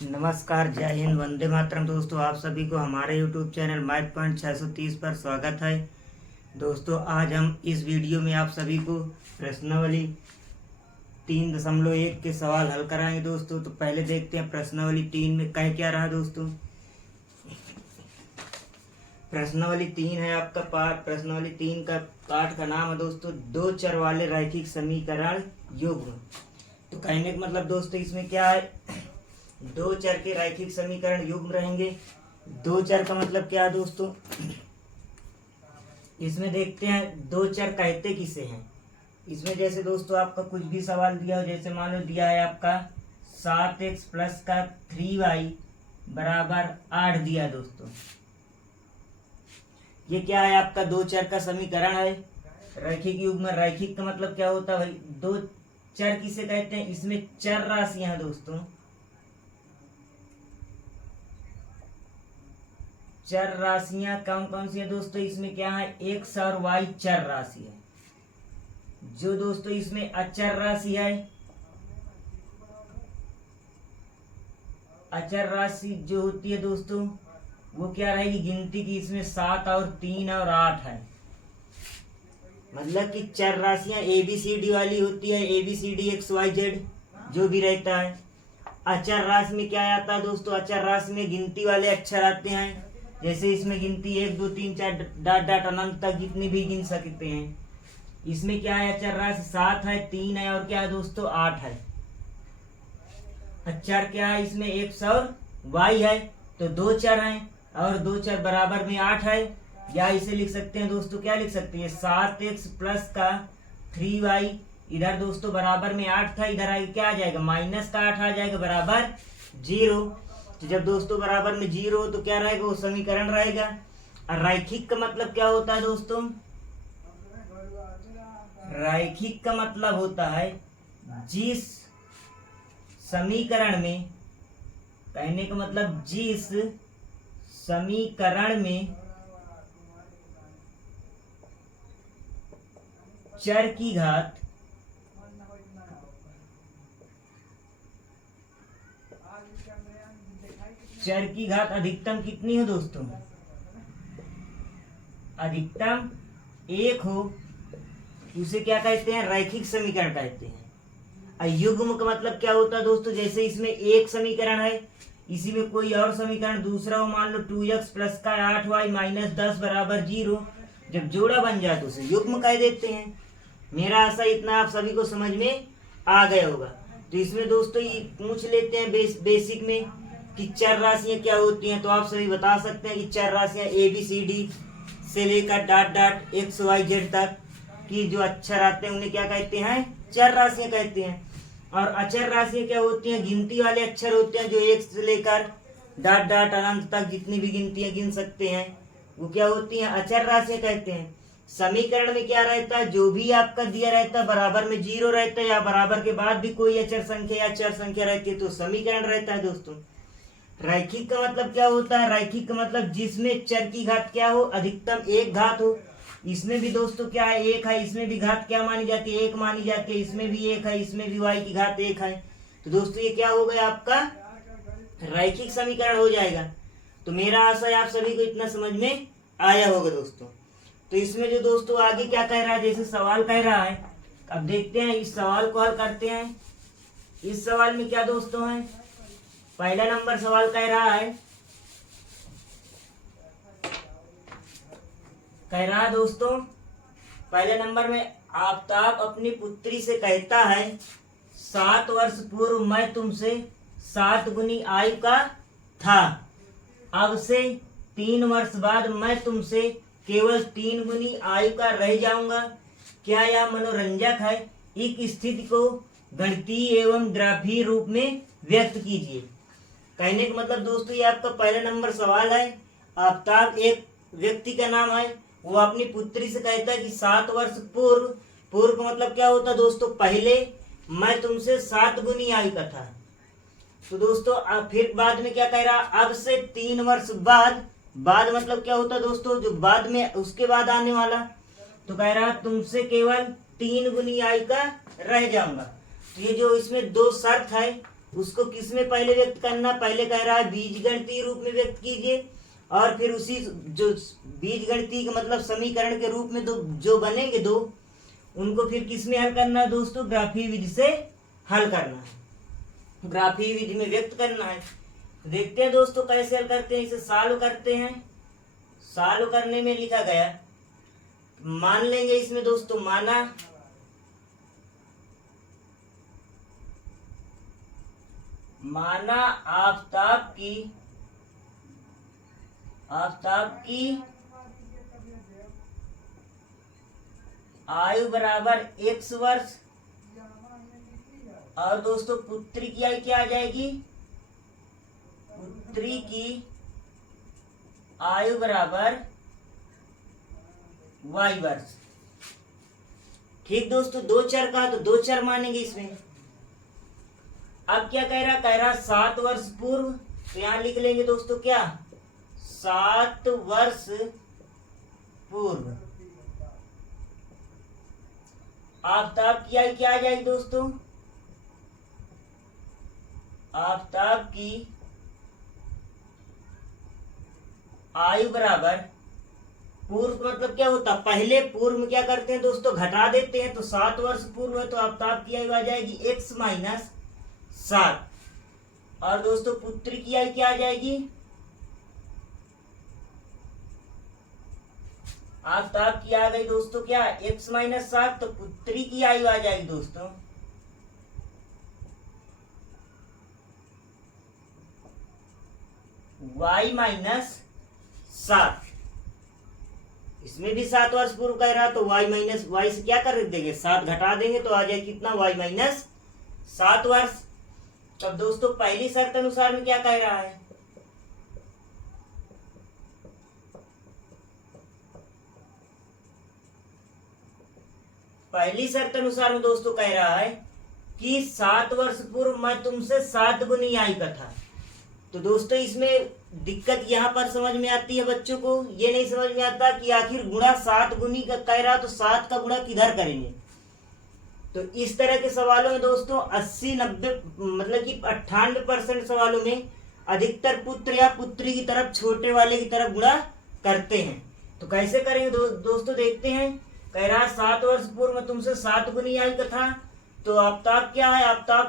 नमस्कार, जय हिंद, वंदे मातरम। दोस्तों, आप सभी को हमारे यूट्यूब चैनल मैथ पॉइंट 630 पर स्वागत है। दोस्तों, आज हम इस वीडियो में आप सभी को प्रश्नावली 3.1 के सवाल हल कराएंगे। दोस्तों, तो पहले देखते हैं प्रश्नावली 3 में कह क्या रहा। दोस्तों, प्रश्नावली 3 है आपका पाठ। प्रश्नावली 3 का पाठ का नाम है दोस्तों दो चर वाले रैखिक समीकरण युग्म। तो कहने का मतलब दोस्तों इसमें क्या है, दो चर के रैखिक समीकरण युग्म रहेंगे। दो चर का मतलब क्या है दोस्तों, इसमें देखते हैं दो चर कहते किसे हैं। इसमें जैसे दोस्तों आपका कुछ भी सवाल दिया हो, जैसे मान लो दिया है आपका 7x प्लस का 3y बराबर 8 दिया। दोस्तों, ये क्या है, आपका दो चर का समीकरण है रैखिक युग्म। रैखिक का मतलब क्या होता है भाई, दो चर किसे कहते हैं, इसमें चर राशियां हैं दोस्तों। चर राशियां कौन कौन सी है दोस्तों, इसमें क्या है, एक्स और वाई चर राशि है। जो दोस्तों इसमें अचर राशि है, अचर राशि जो होती है दोस्तों वो क्या रहेगी गिनती की, इसमें 7 और 3 और 8 है। मतलब कि चर राशियां ABCD वाली होती है, ABCD XYZ जो भी रहता है। अचर राशि में क्या आता है दोस्तों, अचर राशि में गिनती वाले अक्षर आते हैं। जैसे इसमें गिनती 1 2 3 4 डाट डाट अनंत तक जितनी भी गिन सकते हैं। इसमें क्या है, अचर राशि 7 है, 3 है और क्या है दोस्तों 8 है। अचर क्या है, इसमें एक्स और वाई है। तो दो चर हैं और दो चर बराबर में 8 है। या इसे लिख सकते हैं दोस्तों, क्या लिख सकते हैं, 7x प्लस का 3y इधर दोस्तों बराबर में 8 था, इधर आगे क्या आ जाएगा, माइनस का 8 आ जाएगा बराबर 0। तो जब दोस्तों बराबर में 0 हो तो क्या रहेगा, वो समीकरण रहेगा। और रैखिक का मतलब क्या होता है दोस्तों, रैखिक का मतलब होता है जिस समीकरण में, कहने का मतलब जिस समीकरण में चर की घात अधिकतम कितनी हो दोस्तों, अधिकतम 1 हो, उसे क्या कहते हैं, रैखिक समीकरण कहते हैं। युग्म का मतलब क्या होता है दोस्तों, जैसे इसमें एक समीकरण है, इसी में कोई और समीकरण दूसरा हो, मान लो 2x प्लस का 8y माइनस 10 बराबर 0। जब जोड़ा बन जाए तो उसे युग्म कह देते हैं। मेरा आशा इतना आप सभी को समझ में आ गया होगा। तो इसमें दोस्तों ये पूछ लेते हैं बेसिक में कि चर राशियां क्या होती हैं। तो आप सभी बता सकते हैं कि चर राशियां ABCD से लेकर डाट डाट XYZ तक की जो अक्षर आते हैं उन्हें क्या कहते हैं, चर राशियां कहते हैं। और अचर राशियां क्या होती हैं, गिनती वाले अक्षर होते हैं जो 1 से लेकर डाट डाट अनंत तक जितनी भी गिनतियां गिन सकते हैं वो क्या होती हैं, अचर राशियां कहते हैं। समीकरण में क्या रहता है, जो भी आपका दिया रहता है बराबर में 0 रहता है, या बराबर के बाद भी कोई अचर संख्या या चर संख्या रहती है तो समीकरण रहता है दोस्तों। रैखिक का मतलब क्या होता है, रैखिक का मतलब जिसमें चर की घात क्या हो, अधिकतम 1 घात हो। इसमें भी दोस्तों क्या है, 1 है, इसमें भी घात क्या मानी जाती है, 1 मानी जाती है। इसमें भी 1 है, इसमें भी y की घात 1 है। तो दोस्तों ये क्या हो गया, आपका रैखिक समीकरण हो जाएगा। तो मेरा आशा है आप सभी को इतना समझ में आया होगा दोस्तों। तो इसमें जो दोस्तों आगे क्या कह रहा है, जैसे सवाल कह रहा है, अब देखते हैं इस सवाल को हल करते हैं। इस सवाल में क्या दोस्तों है, पहला नंबर सवाल कह रहा है दोस्तों, पहले नंबर में आफ्ताब अपनी पुत्री से कहता है 7 वर्ष पूर्व मैं तुमसे 7 गुनी आयु का था, अब से 3 वर्ष बाद मैं तुमसे केवल 3 गुनी आयु का रह जाऊंगा। क्या यह मनोरंजक है, इस स्थिति को गणितीय एवं ग्राफीय रूप में व्यक्त कीजिए। कहने का मतलब दोस्तों ये आपका पहला नंबर सवाल है। आफ्ताब एक व्यक्ति का नाम है, वो अपनी पुत्री से कहता है कि 7 वर्ष पूर्व, पूर्व का मतलब क्या होता है दोस्तों, पहले मैं तुमसे 7 गुनी आयु का था। तो दोस्तों फिर बाद में क्या कह रहा, अब से 3 वर्ष बाद, बाद मतलब क्या होता है दोस्तों, जो बाद में उसके बाद आने वाला। तो कह रहा तुमसे केवल 3 गुनी आयु का रह जाऊंगा। तो ये जो इसमें दो शर्त है उसको किस में पहले व्यक्त करना, पहले कह रहा है बीजगणितीय रूप में व्यक्त कीजिए, और फिर उसी जो बीजगणितीय का मतलब समीकरण के रूप में जो बनेंगे दो, उनको फिर किस में हल करना है दोस्तों, ग्राफीय विधि से हल करना है, ग्राफीय विधि में व्यक्त करना है। देखते हैं दोस्तों कैसे हल करते हैं, इसे सॉल्व करते हैं। सॉल्व करने में लिखा गया, मान लेंगे इसमें दोस्तों, माना आफताब की आयु बराबर x वर्ष, और दोस्तों पुत्री की आयु क्या आ जाएगी, पुत्री की आयु बराबर y वर्ष। ठीक दोस्तों, दो चर का तो दो चर मानेंगे इसमें। अब क्या कह रहा 7 वर्ष पूर्व, तो यहां लिख लेंगे दोस्तों क्या, 7 वर्ष पूर्व आफताब की आयु क्या आ जाएगी दोस्तों, आफताब की आयु बराबर, पूर्व मतलब क्या होता है, पहले पूर्व में क्या करते हैं दोस्तों, घटा देते हैं, तो 7 वर्ष पूर्व है तो आफताब की आयु आ जाएगी x माइनस 7, और दोस्तों पुत्री की आयु क्या आ जाएगी, आफताब की आ गई दोस्तों क्या, x माइनस 7, तो पुत्री की आयु आ जाएगी दोस्तों y माइनस 7। इसमें भी 7 वर्ष पूर्व कह रहा, तो y माइनस y से क्या कर देंगे, 7 घटा देंगे तो आ जाए कितना, y माइनस 7 वर्ष। तब दोस्तों पहली शर्त अनुसार में क्या कह रहा है, पहली शर्त अनुसार में दोस्तों कह रहा है कि 7 वर्ष पूर्व मैं तुमसे 7 गुनी आयु का था। तो दोस्तों इसमें दिक्कत यहाँ पर समझ में आती है बच्चों को, ये नहीं समझ में आता कि आखिर गुणा 7 गुनी का कह रहा तो 7 का गुणा किधर करेंगे। तो इस तरह के सवालों में दोस्तों 80-90 मतलब कि 98% सवालों में अधिकतर पुत्र या पुत्री की तरफ, छोटे वाले की तरफ गुणा करते हैं। तो कैसे करेंगे दोस्तों देखते हैं। कह रहा 7 वर्ष पूर्व में तुमसे 7 गुनी आयु का था, तो आफताब क्या है, आफताब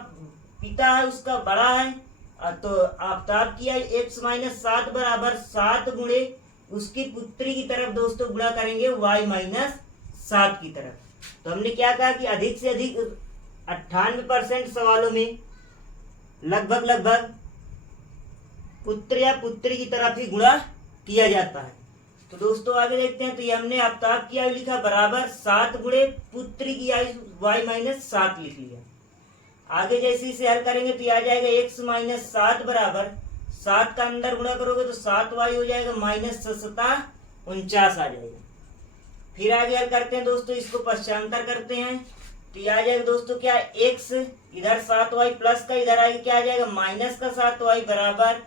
पिता है उसका बड़ा है, तो आफताब की आयु x माइनस 7 बराबर 7 गुणे उसकी पुत्री की तरफ दोस्तों गुणा करेंगे y माइनस 7 की तरफ। तो हमने क्या कहा कि अधिक से अधिक 98% सवालों में लगभग पुत्र या पुत्री की तरफ ही गुणा किया जाता है। तो दोस्तों आगे देखते हैं। तो ये हमने आफताब की आयु लिखा बराबर 7 गुणे पुत्री की आयु y माइनस 7 लिख लिया। आगे जैसे इसे हल करेंगे तो आ जाएगा x माइनस 7 बराबर 7 का अंदर गुणा करोगे तो 7y हो जाएगा माइनस 49 आ जाएगा। फिर आगे हल करते हैं दोस्तों, इसको पश्चांतर करते हैं तो आ जाएगा दोस्तों क्या, x इधर 7y प्लस का इधर आएगा क्या आ जाएगा माइनस का 7y बराबर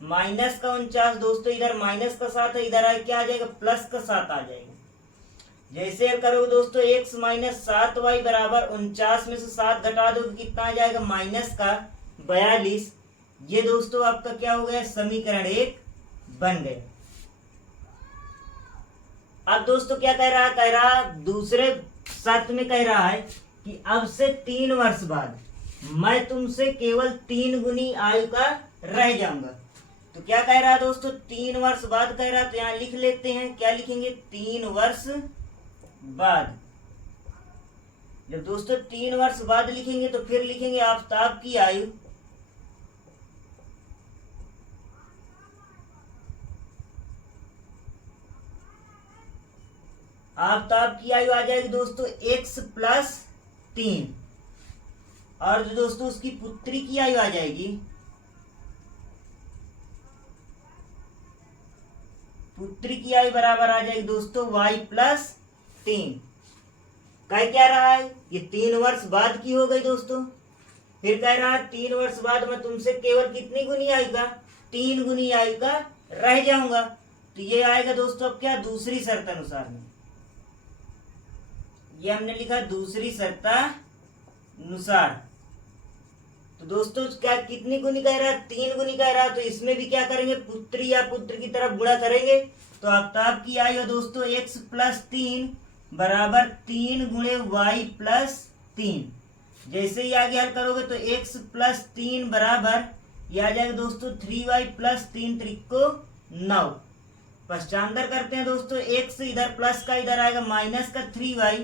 माइनस का 49। दोस्तों इधर माइनस का 7 है, इधर आगे क्या आ जाएगा प्लस का 7 आ जाएगा। जैसे हल करोगे दोस्तों x माइनस 7y बराबर 49 में से 7 घटा दो कितना आ जाएगा माइनस का 42। ये दोस्तों आपका क्या हो गया, समीकरण 1 बन गया। अब दोस्तों क्या कह रहा दूसरे शर्त में कह रहा है कि अब से 3 वर्ष बाद मैं तुमसे केवल 3 गुनी आयु का रह जाऊंगा। तो क्या कह रहा है दोस्तों, 3 वर्ष बाद कह रहा है, तो यहाँ लिख लेते हैं। क्या लिखेंगे, 3 वर्ष बाद। जब दोस्तों 3 वर्ष बाद लिखेंगे तो फिर लिखेंगे आफताब की आयु आ जाएगी दोस्तों x प्लस 3, और जो दोस्तों उसकी पुत्री की आयु आ जाएगी, पुत्री की आयु बराबर आ जाएगी दोस्तों y प्लस 3। कह क्या रहा है, ये 3 वर्ष बाद की हो गई दोस्तों। फिर कह रहा है 3 वर्ष बाद मैं तुमसे केवल कितनी गुनी आयु का, 3 गुनी आयु का रह जाऊंगा। तो ये आएगा दोस्तों अब क्या, दूसरी शर्त अनुसार में। ये हमने लिखा दूसरी शर्त अनुसार। तो दोस्तों क्या कितनी गुनी कह रहा है, 3 गुनी कह रहा है, तो इसमें भी क्या करेंगे, पुत्री या पुत्र की तरफ गुणा करेंगे। तो आफ्ताब की आयु दोस्तों x प्लस 3 बराबर 3 गुणे y प्लस 3। जैसे ही आगे हल करोगे तो x प्लस 3 बराबर ये आ जाएगा दोस्तों 3y प्लस 3 त्रिको 9। पश्चांतर करते हैं दोस्तों, x इधर प्लस का इधर आएगा माइनस का 3y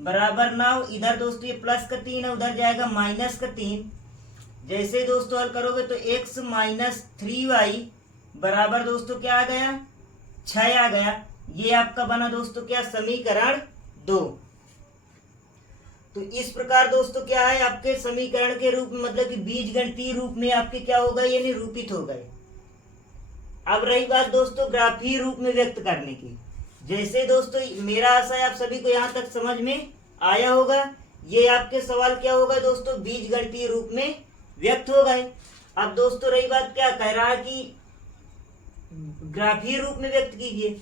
बराबर 9। इधर दोस्तों ये प्लस का 3 है, उधर जाएगा माइनस का 3। जैसे दोस्तों हल करोगे तो x माइनस 3y बराबर दोस्तों क्या आ गया, 6 आ गया। ये आपका बना दोस्तों क्या, समीकरण 2। तो इस प्रकार दोस्तों क्या है, आपके समीकरण के रूप में मतलब कि बीजगणितीय रूप में आपके क्या हो गए, ये निरूपित हो गए। अब रही बात दोस्तों ग्राफीय रूप में व्यक्त करने की। जैसे दोस्तों मेरा आशा है आप सभी को यहाँ तक समझ में आया होगा। ये आपके सवाल क्या होगा दोस्तों, बीजगणितीय रूप में व्यक्त हो गए। अब दोस्तों रही बात, क्या कह रहा है कि ग्राफीय रूप में व्यक्त कीजिए।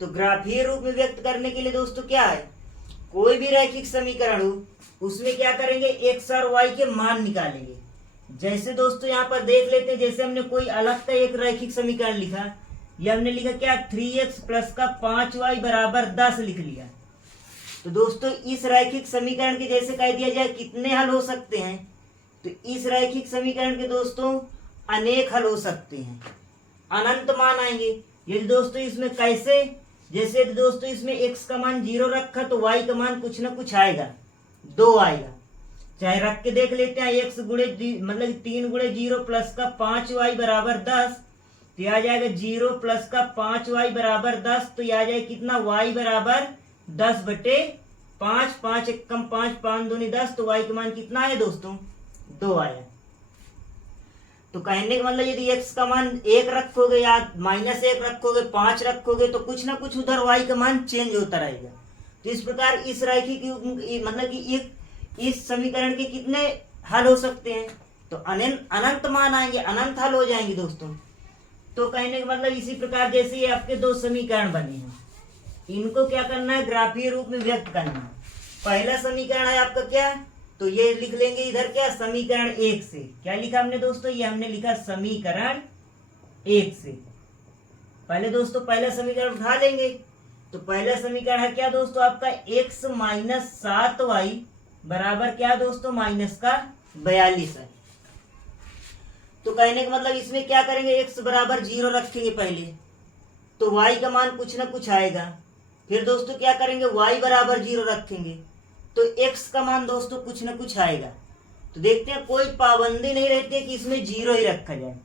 तो ग्राफीय रूप में व्यक्त करने के लिए दोस्तों क्या है, कोई भी रैखिक समीकरण हो उसमें क्या करेंगे, एक्स और वाई के मान निकालेंगे। जैसे दोस्तों यहाँ पर देख लेते हैं, जैसे हमने कोई अलग का एक रैखिक समीकरण लिखा, ये हमने लिखा क्या, 3x प्लस का 5y बराबर 10 लिख लिया। तो दोस्तों इस रैखिक समीकरण के जैसे कह दिया जाए कितने हल हो सकते हैं, तो इस रैखिक समीकरण के दोस्तों अनेक हल हो सकते हैं, अनंत मान आएंगे। यदि दोस्तों इसमें कैसे, जैसे दोस्तों इसमें x का मान 0 रखा तो y का मान कुछ ना कुछ आएगा, 2 आएगा। चाहे रख के देख लेते हैं, x गुणे मतलब 3 गुणे 0 प्लस का 5y बराबर 10, तो यह आ जाएगा 0 प्लस का 5y बराबर 10, तो यह आ जाएगा कितना, y बराबर 10 बटे 5, 5 एक कम 5, 5 दूनी 10, तो y का मान कितना आया दोस्तों, 2 आया। तो कहने का मतलब यदि x का मान 1 रखोगे या -1 रखोगे, 5 रखोगे, तो कुछ ना कुछ उधर y का मान चेंज होता रहेगा। तो इस प्रकार इस रैखिक मतलब कि इस समीकरण के कितने हल हो सकते हैं, तो अनंत मान आएंगे, अनंत हल हो जाएंगे दोस्तों। तो कहने का मतलब इसी प्रकार जैसे ये आपके 2 समीकरण बने हैं, इनको क्या करना है, ग्राफीय रूप में व्यक्त करना है। पहला समीकरण है आपका क्या, तो ये लिख लेंगे इधर क्या, समीकरण 1 से। क्या लिखा हमने दोस्तों, ये हमने लिखा समीकरण 1 से। पहले दोस्तों पहला समीकरण उठा लेंगे। तो पहला समीकरण है क्या दोस्तों आपका, x माइनस 7y बराबर क्या दोस्तों, माइनस का 42 है। तो कहने का मतलब इसमें क्या करेंगे, x बराबर 0 रखेंगे पहले, तो y का मान कुछ ना कुछ आएगा। फिर दोस्तों क्या करेंगे, y बराबर 0 रखेंगे, तो x का मान दोस्तों कुछ ना कुछ आएगा। तो देखते हैं कोई पाबंदी नहीं रहती है कि इसमें 0 ही रखा जाए,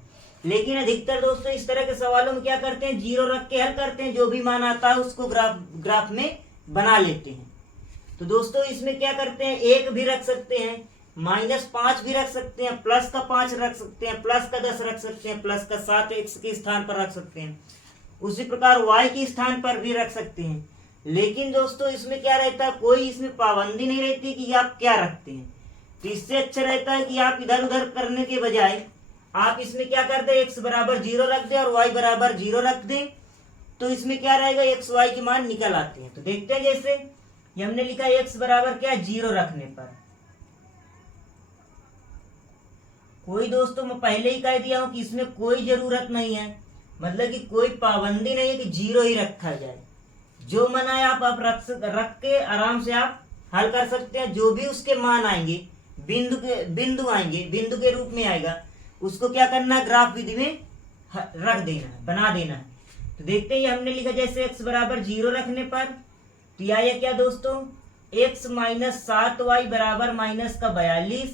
लेकिन अधिकतर दोस्तों इस तरह के सवालों में क्या करते हैं, 0 रख के हल करते हैं, जो भी मान आता है उसको ग्राफ में बना लेते हैं। तो दोस्तों इसमें क्या करते हैं, 1 भी रख सकते हैं, -5 भी रख सकते हैं, प्लस का 5 रख सकते हैं, प्लस का 10 रख सकते हैं, प्लस का 7 x के स्थान पर रख सकते हैं, उसी प्रकार y के स्थान पर भी रख सकते हैं। लेकिन दोस्तों इसमें क्या रहता है, कोई इसमें पाबंदी नहीं रहती कि आप क्या रखते हैं। तो इससे अच्छा रहता है कि आप इधर उधर करने के बजाय आप इसमें क्या कर दें, x बराबर 0 रख दें और y बराबर 0 रख दें, तो इसमें क्या रहेगा, x y के मान निकल आते हैं। तो देखते हैं, जैसे ये हमने लिखा x बराबर क्या, 0 रखने पर कोई दोस्तों मैं पहले ही कह दिया हूं कि इसमें कोई जरूरत नहीं है, मतलब कि कोई पाबंदी नहीं है कि 0 ही रखा जाए। जो मन आए आप रख के आराम से आप हल कर सकते हैं। जो भी उसके मान आएंगे, बिंदु आएंगे, बिंदु के रूप में आएगा, उसको क्या करना है, ग्राफ विधि में रख देना है, बना देना है। तो देखते हैं हमने लिखा जैसे x बराबर 0 रखने पर, तो यह आया क्या दोस्तों, x माइनस 7y बराबर माइनस का 42,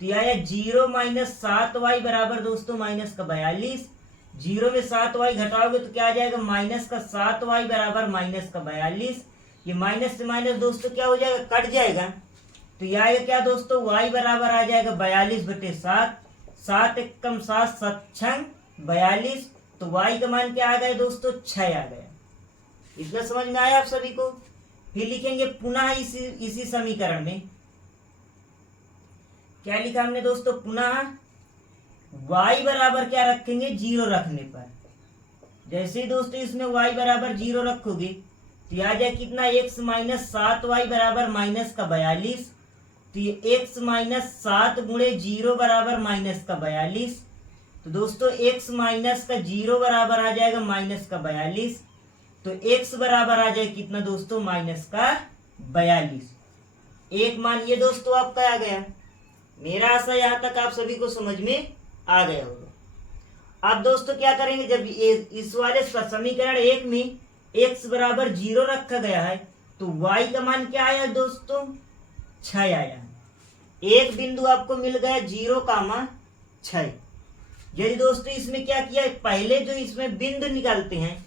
तो यह आया 0 माइनस 7y बराबर दोस्तों माइनस का 42। 0 में 7y घटाओगे तो क्या आ जाएगा, माइनस का 7y बराबर माइनस का 42। ये माइनस से माइनस दोस्तों क्या हो जाएगा, कट जाएगा। तो यह आएगा क्या दोस्तों, y बराबर आ जाएगा 42/7, 7 एक कम 7, 7 छंग 42। तो y का मान क्या आ गया दोस्तों, 6 आ गया। इतना समझ में आया आप सभी को। फिर लिखेंगे पुनः इसी समीकरण में क्या लिखा हमने दोस्तों, पुनः y बराबर क्या रखेंगे, 0 रखने पर। जैसे ही दोस्तों इसमें y बराबर 0 रखोगे तो आ जाए कितना, x माइनस 7y बराबर माइनस का 42। तो ये x माइनस 7 गुणे 0 बराबर माइनस का 42। तो दोस्तों x माइनस का 0 बराबर आ जाएगा माइनस का 42। तो x बराबर आ जाए कितना दोस्तों, माइनस का 42। एक मान ये दोस्तों आपका आ गया। मेरा आशा यहाँ तक आप सभी को समझ में आ गया होगा। अब दोस्तों क्या करेंगे, जब इस वाले समीकरण 1 में x बराबर 0 रखा गया है तो y का मान क्या आया दोस्तों, 6 आया। एक बिंदु आपको मिल गया 0,6। यदि दोस्तों इसमें क्या किया है, पहले जो इसमें बिंदु निकालते हैं,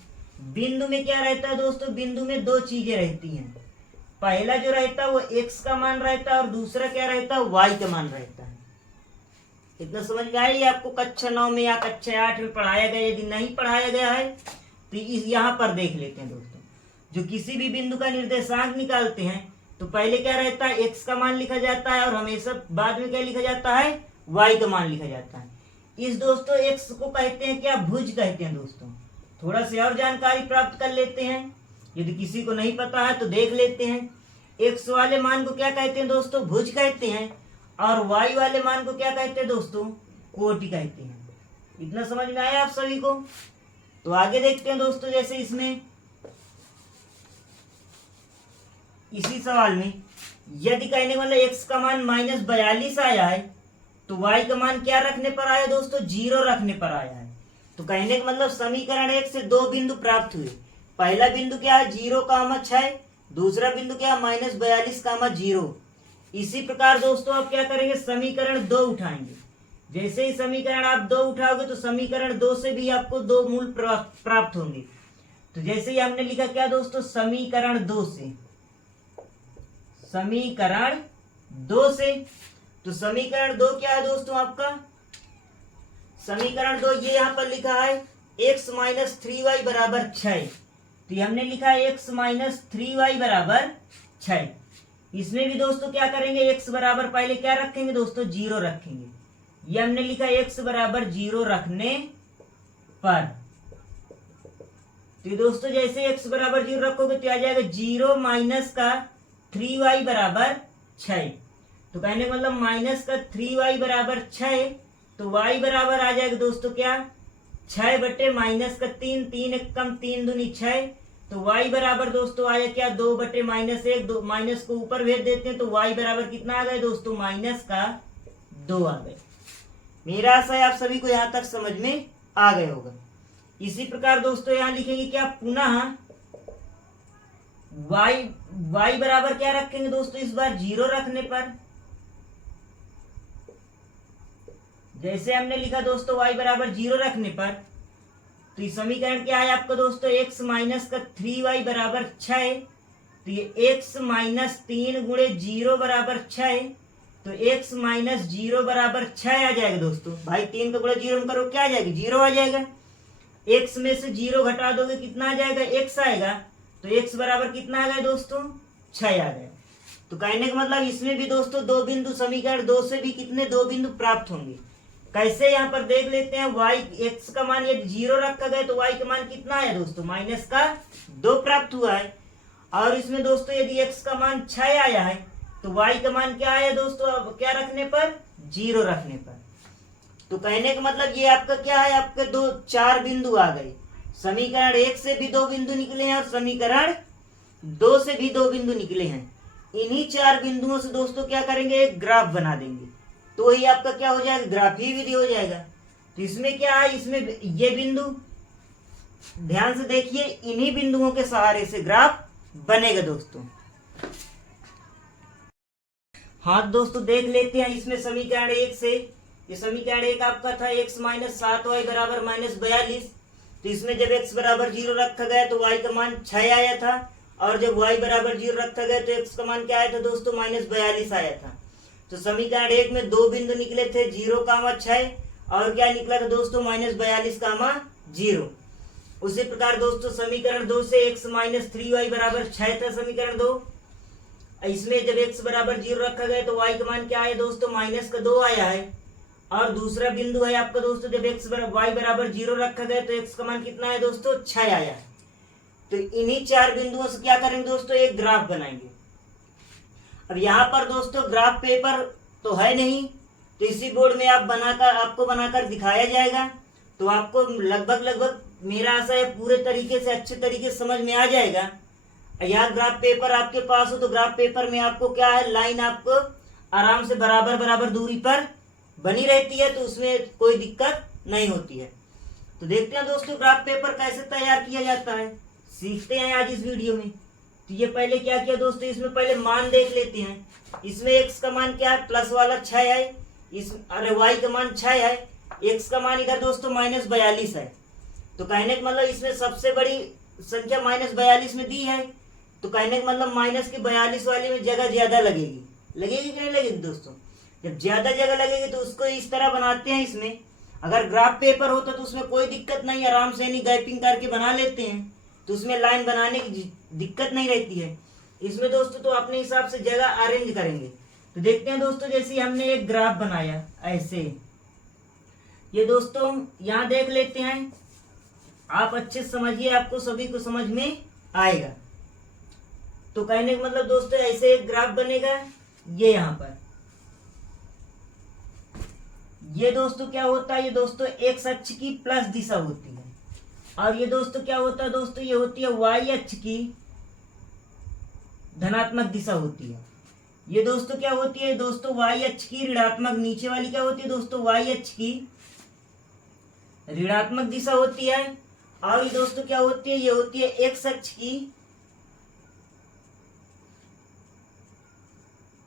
बिंदु में क्या रहता है दोस्तों, बिंदु में दो चीजें रहती हैं। पहला जो रहता है वो x का मान रहता है और दूसरा क्या रहता है, y का मान रहता है। इतना समझ में आया? आपको कक्षा 9 में या कक्षा 8 में पढ़ाया गया। यदि नहीं पढ़ाया गया है तो इस यहाँ पर देख लेते हैं दोस्तों। जो किसी भी बिंदु का निर्देशांक निकालते हैं तो पहले क्या रहता है, x का मान लिखा जाता है और हमेशा बाद में क्या लिखा जाता है, y का मान लिखा जाता है। इस दोस्तों x को कहते हैं क्या, भुज कहते हैं दोस्तों। थोड़ा सी और जानकारी प्राप्त कर लेते हैं, यदि किसी को नहीं पता है तो देख लेते हैं। x वाले मान को क्या कहते हैं दोस्तों, भुज कहते हैं, और y वाले मान को क्या कहते हैं दोस्तों, कोटि कहते हैं। इतना समझ में आया आप सभी को? तो आगे देखते हैं दोस्तों। जैसे इसमें इसी सवाल में यदि कहने वाला x का मान माइनस 42 आया है तो y का मान क्या रखने पर आया दोस्तों, 0 रखने पर आया है। तो कहने का मतलब समीकरण 1 से दो बिंदु प्राप्त हुए। पहला बिंदु क्या है, 0,6, दूसरा बिंदु क्या है, माइनस 42,0। इसी प्रकार दोस्तों आप क्या करेंगे, समीकरण 2 उठाएंगे। जैसे ही समीकरण आप 2 उठाओगे तो समीकरण 2 से भी आपको दो मूल प्राप्त होंगे। तो जैसे ही हमने लिखा क्या दोस्तों, समीकरण 2 से, समीकरण 2 से। तो समीकरण 2 क्या है दोस्तों आपका, समीकरण 2 ये यहां पर लिखा है x माइनस 3y बराबर 6। तो ये हमने लिखा है x माइनस 3y बराबर 6। इसमें भी दोस्तों क्या करेंगे, x बराबर पहले क्या रखेंगे दोस्तों, 0 रखेंगे। ये हमने लिखा x बराबर 0 रखने पर। तो दोस्तों जैसे x बराबर 0 रखोगे तो आ जाएगा 0 माइनस का 3y बराबर 6। तो कहने का मतलब माइनस का 3y बराबर 6। तो y बराबर आ जाएगा दोस्तों क्या, 6 बटे माइनस का 3, 3 एक कम 3 दूनी 6। तो y बराबर दोस्तों आया क्या, 2 बटे माइनस 1, 2 माइनस को ऊपर भेज देते हैं तो y बराबर कितना आ गया दोस्तों, माइनस का 2 आ गए। मेरा आशा है आप सभी को यहाँ तक समझ में आ गया होगा। इसी प्रकार दोस्तों यहाँ लिखेंगे क्या, पुनः y बराबर क्या रखेंगे दोस्तों, इस बार 0 रखने पर। जैसे हमने लिखा दोस्तों y बराबर 0 रखने पर, तो ये समीकरण क्या है आपका दोस्तों, x माइनस का 3y बराबर 6। तो ये x माइनस 3 गुणे 0 बराबर 6। तो x माइनस 0 बराबर 6 आ जाएगा दोस्तों। भाई 3 का गुणे 0 करो, क्या आ जाएगा, 0 आ जाएगा। x में से 0 घटा दोगे कितना आ जाएगा, x आएगा। तो x बराबर कितना आ गया दोस्तों, 6 आ गया। तो कहने का मतलब इसमें भी दोस्तों दो बिंदु, समीकरण 2 से भी कितने, दो बिंदु प्राप्त होंगे। कैसे, यहाँ पर देख लेते हैं। x का मान यदि 0 रखा गया तो y का मान कितना आया दोस्तों, माइनस का 2 प्राप्त हुआ है। और इसमें दोस्तों यदि x का मान 6 आया है तो y का मान क्या आया दोस्तों, अब क्या रखने पर, 0 रखने पर। तो कहने का मतलब ये आपका क्या है, आपके 4 बिंदु आ गए। समीकरण 1 से भी 2 बिंदु निकले हैं और समीकरण 2 से भी 2 बिंदु निकले हैं। इन्हीं 4 बिंदुओं से दोस्तों क्या करेंगे, एक ग्राफ बना देंगे। तो ही आपका क्या हो जाएगा, ग्राफीय विधि हो जाएगा। तो इसमें क्या है, इसमें ये बिंदु ध्यान से देखिए, इन्हीं बिंदुओं के सहारे से ग्राफ बनेगा दोस्तों। हाँ दोस्तों देख लेते हैं इसमें समीकरण 1 से। ये समीकरण 1 आपका था x माइनस 7y बराबर माइनस 42। तो इसमें जब x बराबर 0 रखा गया तो y का मान 6 आया था, और जब y बराबर 0 रखा गया तो x का मान क्या आया था दोस्तों, माइनस 42 आया था। तो समीकरण 1 में 2 बिंदु निकले थे, 0,6 और क्या निकला था दोस्तों, माइनस 42,0। उसी प्रकार दोस्तों समीकरण 2 से x माइनस 3y बराबर 6 था समीकरण 2। इसमें जब x बराबर 0 रखा गया तो y का मान क्या आया दोस्तों, माइनस का 2 आया है। और दूसरा बिंदु है आपका दोस्तों, जब y बराबर 0 रखा गया तो x का मान कितना है दोस्तों, 6 आया है। तो इन्हीं 4 बिंदुओं से क्या करेंगे दोस्तों, एक ग्राफ बनाएंगे। अब यहाँ पर दोस्तों ग्राफ पेपर तो है नहीं, तो इसी बोर्ड में आपको बनाकर दिखाया जाएगा। तो आपको लगभग मेरा आशा है पूरे तरीके से अच्छे तरीके से समझ में आ जाएगा। यहाँ ग्राफ पेपर आपके पास हो तो ग्राफ पेपर में आपको क्या है, लाइन आपको आराम से बराबर दूरी पर बनी रहती है, तो उसमें कोई दिक्कत नहीं होती है। तो देखते हैं दोस्तों ग्राफ पेपर कैसे तैयार किया जाता है, सीखते हैं आज इस वीडियो में। तो ये पहले क्या किया दोस्तों, इसमें पहले मान देख लेते हैं। इसमें x का मान क्या है, प्लस वाला 6 है, y का मान 6 है, x का मान इधर दोस्तों -42 है। तो कहने का मतलब इसमें सबसे बड़ी संख्या -42 में दी है, तो कहने का मतलब -42 वाली में जगह ज्यादा लगेगी कि नहीं लगेगी दोस्तों। जब ज्यादा जगह लगेगी तो उसको इस तरह बनाते हैं। इसमें अगर ग्राफ पेपर होता तो उसमें कोई दिक्कत नहीं, आराम से नहीं गैपिंग करके बना लेते हैं, तो उसमें लाइन बनाने की दिक्कत नहीं रहती है। इसमें दोस्तों तो अपने हिसाब से जगह अरेंज करेंगे। तो देखते हैं दोस्तों, जैसे हमने एक ग्राफ बनाया ऐसे, ये दोस्तों यहाँ देख लेते हैं, आप अच्छे से समझिए, आपको सभी को समझ में आएगा। तो कहने का मतलब दोस्तों ऐसे एक ग्राफ बनेगा, ये यहाँ पर ये दोस्तों क्या होता है, ये दोस्तों एक्स अक्ष की प्लस दिशा होती है, और ये दोस्तों क्या होता है दोस्तों, ये होती है वाई अक्ष की धनात्मक दिशा होती है। ये दोस्तों क्या होती है दोस्तों, वाई अक्ष की ऋणात्मक, नीचे वाली क्या होती है दोस्तों, वाई अक्ष की ऋणात्मक दिशा होती है। और ये दोस्तों क्या होती है, ये होती है एक्स अक्ष की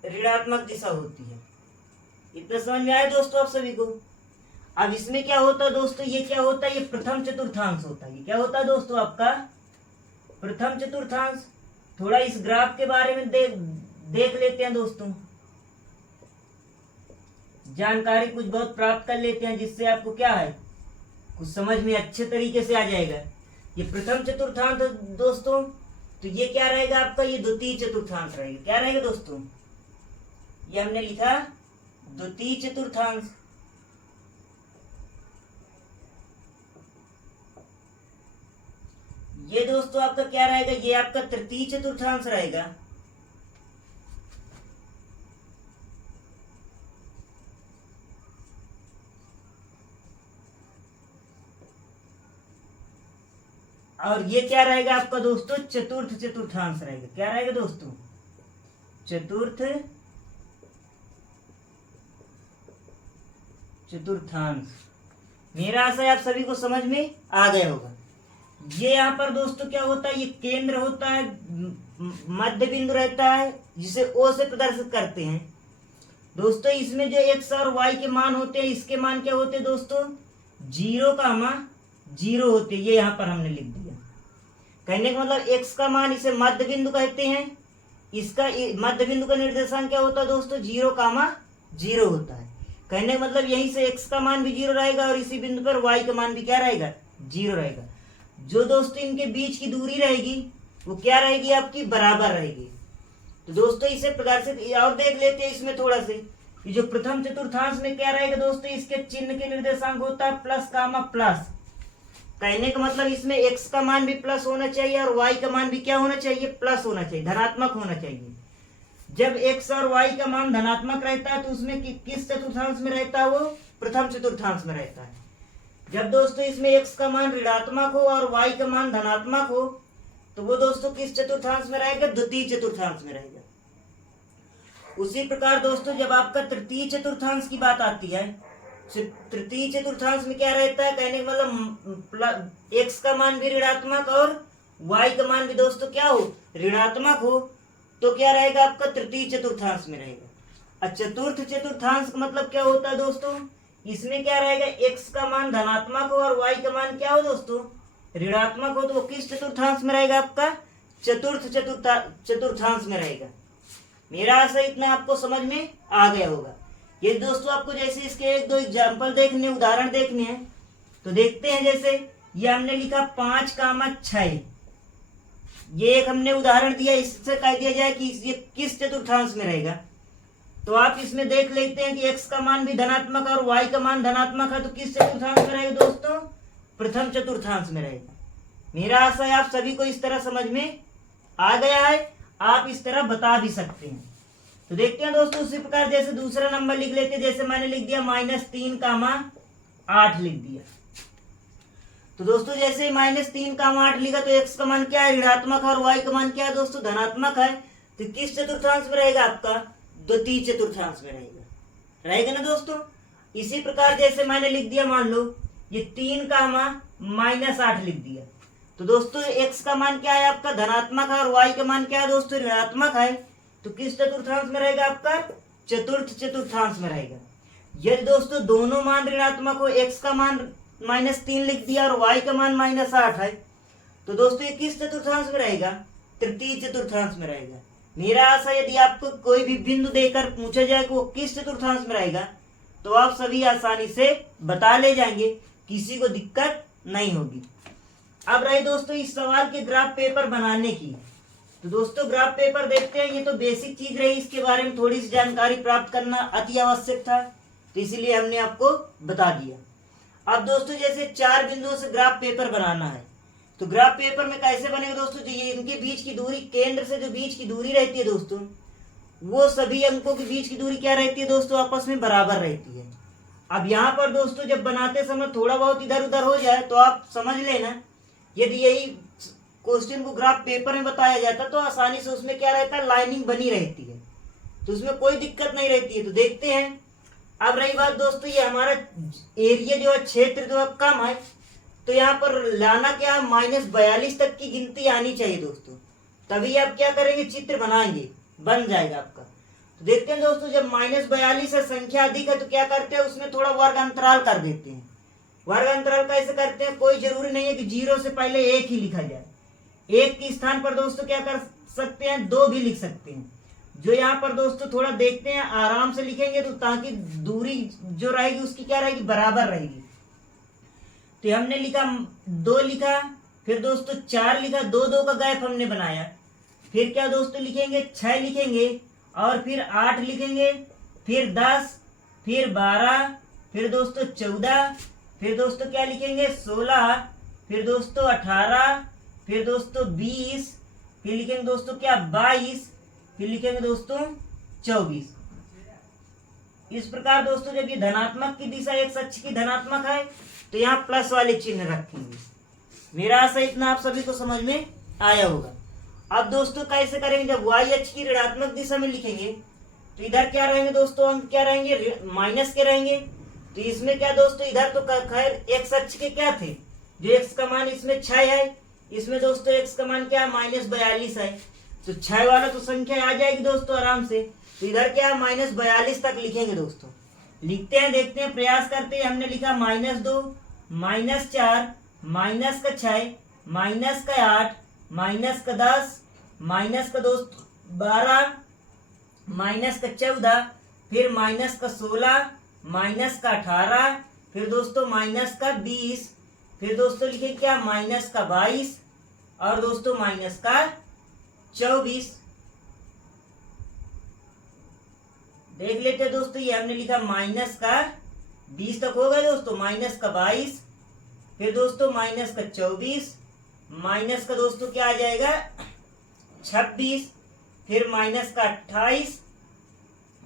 ऋणात्मक दिशा होती है। इतना समझ में आया दोस्तों आप सभी को। अब इसमें क्या होता है दोस्तों, ये क्या होता है, ये प्रथम चतुर्थांश होता है। ये क्या होता है दोस्तों, आपका प्रथम चतुर्थांश। थोड़ा इस ग्राफ के बारे में देख लेते हैं दोस्तों, जानकारी कुछ बहुत प्राप्त कर लेते हैं, जिससे आपको क्या है कुछ समझ में अच्छे तरीके से आ जाएगा। ये प्रथम चतुर्थांश दोस्तों, तो ये क्या रहेगा आपका, ये द्वितीय चतुर्थांश रहेगा। क्या रहेगा दोस्तों, ये हमने लिखा द्वितीय चतुर्थांश। ये दोस्तों आपका क्या रहेगा, ये आपका तृतीय चतुर्थांश रहेगा। और ये क्या रहेगा आपका दोस्तों, चतुर्थ चतुर्थांश रहेगा। क्या रहेगा दोस्तों, चतुर्थ चतुर्थांश। मेरा आशा है आप सभी को समझ में आ गया होगा। ये यहाँ पर दोस्तों क्या होता है, ये केंद्र होता है, मध्य बिंदु रहता है, जिसे ओ से प्रदर्शित करते हैं दोस्तों। इसमें जो एक्स और वाई के मान होते हैं, इसके मान क्या होते हैं दोस्तों, 0,0 होते हैं। ये यहाँ पर हमने लिख दिया। कहने का मतलब एक्स का मान इसे मध्य बिंदु कहते हैं, इसका मध्य बिंदु का निर्देशांक क्या होता है दोस्तों, 0,0 होता है। कहने का मतलब यहीं से x का मान भी 0 रहेगा, और इसी बिंदु पर y का मान भी क्या रहेगा, 0 रहेगा। जो दोस्तों इनके बीच की दूरी रहेगी वो क्या रहेगी, आपकी बराबर रहेगी। तो दोस्तों इसे प्रदर्शित और देख लेते हैं इसमें थोड़ा से। ये जो प्रथम चतुर्थांश में क्या रहेगा दोस्तों, इसके चिन्ह के निर्देशांक होता है प्लस कामा प्लस। कहने का मतलब इसमें x का मान भी प्लस होना चाहिए और y का मान भी क्या होना चाहिए, प्लस होना चाहिए, धनात्मक होना चाहिए। जब x और y का मान धनात्मक रहता है तो उसमें किस चतुर्थांश में रहता है, वो प्रथम चतुर्थांश में रहता है। जब दोस्तों इसमें x का मान ऋणात्मक हो और y का मान धनात्मक हो तो वो दोस्तों किस चतुर्थांश में रहेगा, द्वितीय चतुर्थांश में रहेगा। उसी प्रकार दोस्तों जब आपका तृतीय चतुर्थांश की बात आती है, तृतीय चतुर्थांश में क्या रहता है, कहने का मतलब x का मान भी ऋणात्मक और y का मान भी दोस्तों क्या हो, ऋणात्मक हो, तो क्या रहेगा आपका तृतीय चतुर्थांश में रहेगा। और चतुर्थ चतुर्थांश का मतलब क्या होता है दोस्तों, इसमें क्या रहेगा, x का मान धनात्मक हो और y का मान क्या हो दोस्तों, ऋणात्मक हो, तो वो किस चतुर्थांश में रहेगा, आपका चतुर्थ चतुर्थांश में रहेगा। मेरा आशा इतना आपको समझ में आ गया होगा। ये दोस्तों आपको जैसे इसके एक दो एग्जाम्पल देखने, उदाहरण देखने हैं, तो देखते हैं। जैसे ये हमने लिखा 5,6, ये एक हमने उदाहरण दिया, इससे कह दिया जाए कि ये किस चतुर्थांश में रहेगा। तो आप इसमें देख लेते हैं कि x का मान भी धनात्मक और y का मान धनात्मक है, तो किस चतुर्थांश में रहेगा दोस्तों, प्रथम चतुर्थांश में रहेगा। मेरा आशा है आप सभी को इस तरह समझ में आ गया है, आप इस तरह बता भी सकते हैं। तो देखते हैं दोस्तों उसी प्रकार जैसे दूसरा नंबर लिख लेते हैं। जैसे मैंने लिख दिया -3, 8 लिख दिया। तो दोस्तों जैसे -3, 8 लिखा तो x का मान क्या है, ऋणात्मक है, और y का मान क्या है दोस्तों, धनात्मक है। तो किस चतुर्थांश में रहेगा आपका, द्वितीय चतुर्थांश में रहेगा ना दोस्तों। इसी प्रकार जैसे मैंने लिख दिया, मान लो ये 3, -8 लिख दिया। तो दोस्तों x का मान क्या है आपका, धनात्मक है, और y का मान क्या है दोस्तों, ऋणात्मक है। तो किस चतुर्थांश में रहेगा आपका, चतुर्थ चतुर्थांश में रहेगा। यदि दोस्तों दोनों मान ऋणात्मक हो, x का मान -3 लिख दिया और y का मान -8 है, तो दोस्तों ये किस चतुर्थांश में रहेगा, तृतीय चतुर्थांश में रहेगा। मेरा आशा यदि आपको कोई भी बिंदु देकर पूछा जाए कि वो किस चतुर्थांश में रहेगा, तो आप सभी आसानी से बता ले जाएंगे, किसी को दिक्कत नहीं होगी। अब रही दोस्तों इस सवाल के ग्राफ पेपर बनाने की। तो दोस्तों ग्राफ पेपर देखते हैं। ये तो बेसिक चीज रही, इसके बारे में थोड़ी सी जानकारी प्राप्त करना अति आवश्यक था, तो इसीलिए हमने आपको बता दिया। अब दोस्तों जैसे 4 बिंदुओं से ग्राफ पेपर बनाना है, तो ग्राफ पेपर में कैसे बनेगा दोस्तों, जो ये इनके बीच की दूरी, केंद्र से जो बीच की दूरी रहती है दोस्तों, वो सभी अंकों के बीच की दूरी क्या रहती है दोस्तों, आपस में बराबर रहती है। अब यहाँ पर दोस्तों जब बनाते समय थोड़ा बहुत इधर उधर हो जाए तो आप समझ लेना, यदि यही क्वेश्चन को ग्राफ पेपर में बताया जाता तो आसानी से उसमें क्या रहता है, लाइनिंग बनी रहती है, तो उसमें कोई दिक्कत नहीं रहती है। तो देखते हैं। अब रही बात दोस्तों, ये हमारा एरिया जो है, क्षेत्र जो है कम है, तो यहाँ पर लाना क्या, -42 तक की गिनती आनी चाहिए दोस्तों, तभी आप क्या करेंगे, चित्र बनाएंगे, बन जाएगा आपका। तो देखते हैं दोस्तों, जब -42 है, संख्या अधिक है, तो क्या करते हैं, उसमें थोड़ा वर्ग अंतराल कर देते हैं। वर्ग अंतराल कैसे करते हैं, कोई जरूरी नहीं है कि 0 से पहले 1 ही लिखा जाए। 1 के स्थान पर दोस्तों क्या कर सकते हैं, 2 भी लिख सकते हैं। जो यहाँ पर दोस्तों थोड़ा देखते हैं, आराम से लिखेंगे, तो ताकि दूरी जो रहेगी उसकी क्या रहेगी, बराबर रहेगी। तो हमने लिखा 2 लिखा, फिर दोस्तों 4 लिखा, 2 का गैप हमने बनाया, फिर क्या दोस्तों लिखेंगे, 6 लिखेंगे, और फिर 8 लिखेंगे, फिर 10, फिर 12, फिर दोस्तों 14, फिर दोस्तों क्या लिखेंगे, 16, फिर दोस्तों 18, फिर दोस्तों 20, फिर लिखेंगे दोस्तों क्या, 22, फिर लिखेंगे दोस्तों 24। इस प्रकार दोस्तों जब ये धनात्मक की दिशा x अक्ष की धनात्मक है, तो यहाँ प्लस वाले चिन्ह रखेंगे। मेरा आशा इतना आप सभी को समझ में आया होगा। अब दोस्तों कैसे करेंगे, जब y अक्ष की ऋणात्मक दिशा में लिखेंगे, तो इधर क्या रहेंगे दोस्तों, अंक क्या रहेंगे, माइनस के रहेंगे। तो इसमें क्या दोस्तों, इधर तो खैर x अक्ष के क्या थे, जो x का मान इसमें 6 है, इसमें दोस्तों x का मान क्या है, -42 है, तो 6 वाला तो संख्या आ जाएगी दोस्तों आराम से। तो इधर क्या है, -42 तक लिखेंगे दोस्तों। लिखते हैं, देखते हैं, प्रयास करते हैं। हमने लिखा -2, -4, -6, -8, -10, -12, -14, फिर -16, -18, फिर दोस्तों -20, फिर दोस्तों लिखे क्या, -22, और दोस्तों -24। देख लेते हैं दोस्तों, ये हमने लिखा -20 तक हो गया दोस्तों, -22, फिर दोस्तों -24, दोस्तों क्या आ जाएगा, 26, फिर -28,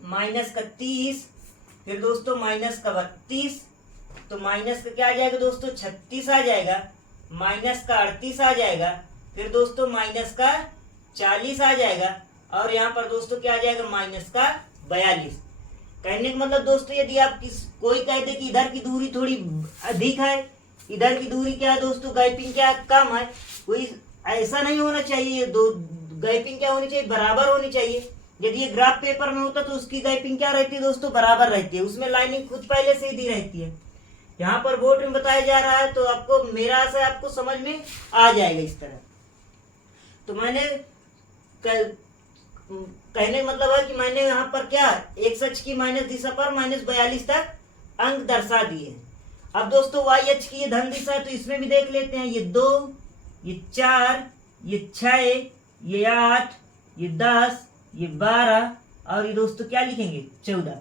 -30, फिर दोस्तों -32, तो माइनस का क्या आ जाएगा दोस्तों, 36 आ जाएगा, -38 आ जाएगा, फिर दोस्तों -40 आ जाएगा, और यहाँ पर दोस्तों क्या आ जाएगा, -42। कहने का मतलब दोस्तों, यदि आप कोई कह दे कि इधर की दूरी थोड़ी अधिक है, इधर की दूरी क्या है दोस्तों, गैपिंग क्या कम है, कोई ऐसा नहीं होना चाहिए। दो गैपिंग क्या होनी चाहिए, बराबर होनी चाहिए। यदि ये ग्राफ पेपर में होता तो उसकी गैपिंग क्या रहती है दोस्तों, बराबर रहती है, उसमें लाइनिंग खुद पहले से ही दी रहती है। यहाँ पर बोर्ड में बताया जा रहा है, तो आपको मेरा आशा है आपको समझ में आ जाएगा इस तरह। तो मैंने कहने का मतलब है कि मैंने यहाँ पर क्या, x अक्ष की माइनस दिशा पर -42 तक अंक दर्शा दिए। अब दोस्तों y अक्ष की ये धन दिशा है, तो इसमें भी देख लेते हैं। ये 2, ये 4, ये 6, ये 8, ये 10, ये 12, और ये दोस्तों क्या लिखेंगे, 14।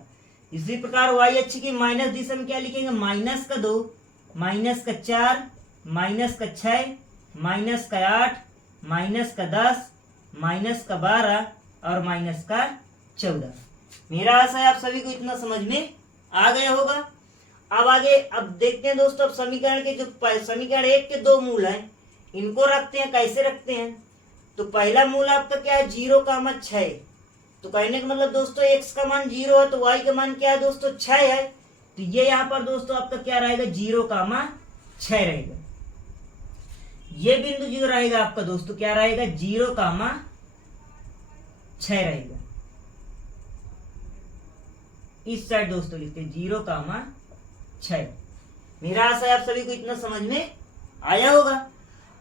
इसी प्रकार y अक्ष की माइनस दिशा में क्या लिखेंगे, -2, -4, -6, -8, -10, -12 और 14। मेरा आशा है आप सभी को इतना समझ में आ गया होगा। अब आगे अब देखते हैं दोस्तों, अब समीकरण के जो समीकरण 1 के 2 मूल हैं इनको रखते हैं। कैसे रखते हैं? तो पहला मूल आपका क्या है? 0,6। तो कहने का मतलब दोस्तों x का मान 0 है तो y का मान क्या है दोस्तों? 6 है। तो ये यहाँ पर दोस्तों आपका क्या रहेगा? 0,6 रहेगा। ये बिंदु जो रहेगा आपका दोस्तों क्या रहेगा? 0,6 रहेगा। इस साइड दोस्तों लिखते हैं 0,6। मेरा आशा है आप सभी को इतना समझ में आया होगा।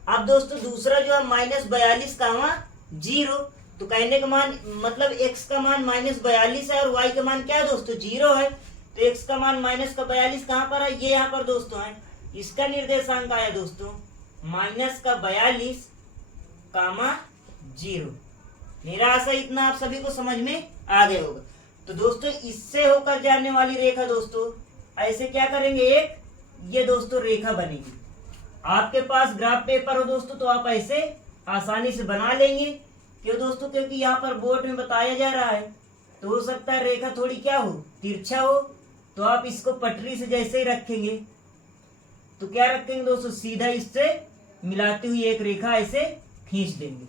अब दोस्तों दूसरा जो है -42,0। तो कहने का मान मतलब x का मान -42 है और y का मान क्या है दोस्तों? 0 है। तो x का मान -42 कहाँ पर है? ये यहाँ पर दोस्तों है। इसका निर्देशांक आया दोस्तों -42,0। मेरा आशा इतना आप सभी को समझ में आ गया होगा। तो दोस्तों इससे होकर जाने वाली रेखा दोस्तों ऐसे क्या करेंगे? एक ये दोस्तों रेखा बनेगी। आपके पास ग्राफ पेपर हो दोस्तों तो आप ऐसे आसानी से बना लेंगे। क्यों दोस्तों? क्योंकि यहाँ पर बोर्ड में बताया जा रहा है तो हो सकता है रेखा थोड़ी क्या हो? तिरछा हो। तो आप इसको पटरी से जैसे ही रखेंगे तो क्या रखेंगे दोस्तों? सीधा इससे मिलाती हुई एक रेखा ऐसे खींच देंगे।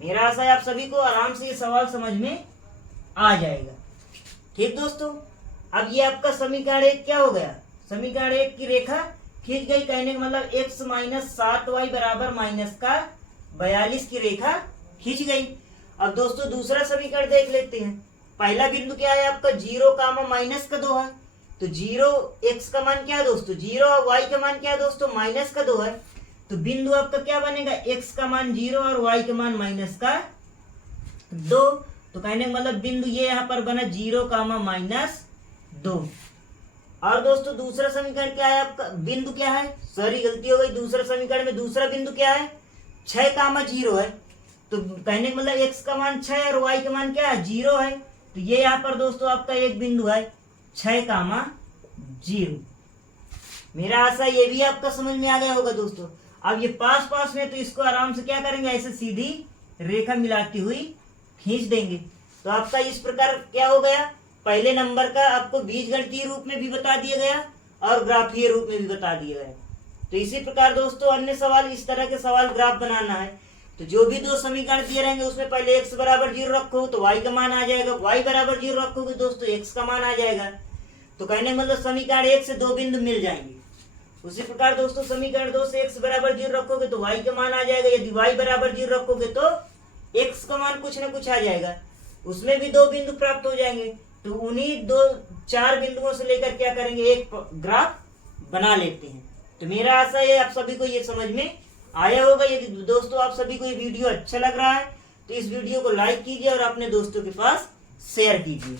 मेरा आशा है आप सभी को आराम से ये सवाल समझ में आ जाएगा। ठीक दोस्तों, अब ये आपका समीकरण 1 क्या हो गया? समीकरण 1 की रेखा खींच गई। कहने का मतलब x - 7y बराबर -42 की रेखा खींच गई। अब दोस्तों दूसरा समीकरण देख लेते हैं। पहला बिंदु क्या है आपका? 0,-2 है। तो 0 x का मान क्या है दोस्तों? 0 और y का मान क्या है दोस्तों? -2 है। तो बिंदु आपका क्या बनेगा? x का मान 0 और y का मान -2। तो कहने का मतलब बिंदु ये यहाँ पर बना 0,-2। और दोस्तों दूसरा समीकरण क्या है आपका? बिंदु क्या है? सॉरी गलती हो गई। दूसरा समीकरण में दूसरा बिंदु क्या है? 6,0 है। तो कहने का मतलब x का मान 6 और y का मान क्या है? 0 है। तो ये यहाँ पर दोस्तों आपका एक बिंदु है 6,0। मेरा आशा ये भी आपका समझ में आ गया होगा दोस्तों। अब ये पास पास में तो इसको आराम से क्या करेंगे? ऐसे सीधी रेखा मिलाती हुई खींच देंगे। तो आपका इस प्रकार क्या हो गया? पहले नंबर का आपको बीजगणितीय रूप में भी बता दिया गया और ग्राफीय रूप में भी बता दिया गया। तो इसी प्रकार दोस्तों अन्य सवाल, इस तरह के सवाल ग्राफ बनाना है तो जो भी 2 समीकरण दिए रहेंगे उसमें पहले x बराबर 0 रखो तो y का मान आ जाएगा, y बराबर 0 रखोगे दोस्तों x का मान आ जाएगा। तो कहने मतलब समीकरण 1 से 2 बिंदु मिल जाएंगे। उसी प्रकार दोस्तों समीकरण 2 से x बराबर 0 रखोगे तो y का मान आ जाएगा। यदि y बराबर 0 रखोगे तो x का मान कुछ ना कुछ आ जाएगा। उसमें भी 2 बिंदु प्राप्त हो जाएंगे। तो उन्हीं 4 बिंदुओं से लेकर क्या करेंगे? एक ग्राफ बना लेते हैं। तो मेरा आशा है आप सभी को ये समझ में आया होगा। यदि दोस्तों आप सभी को ये वीडियो अच्छा लग रहा है तो इस वीडियो को लाइक कीजिए और अपने दोस्तों के पास शेयर कीजिए।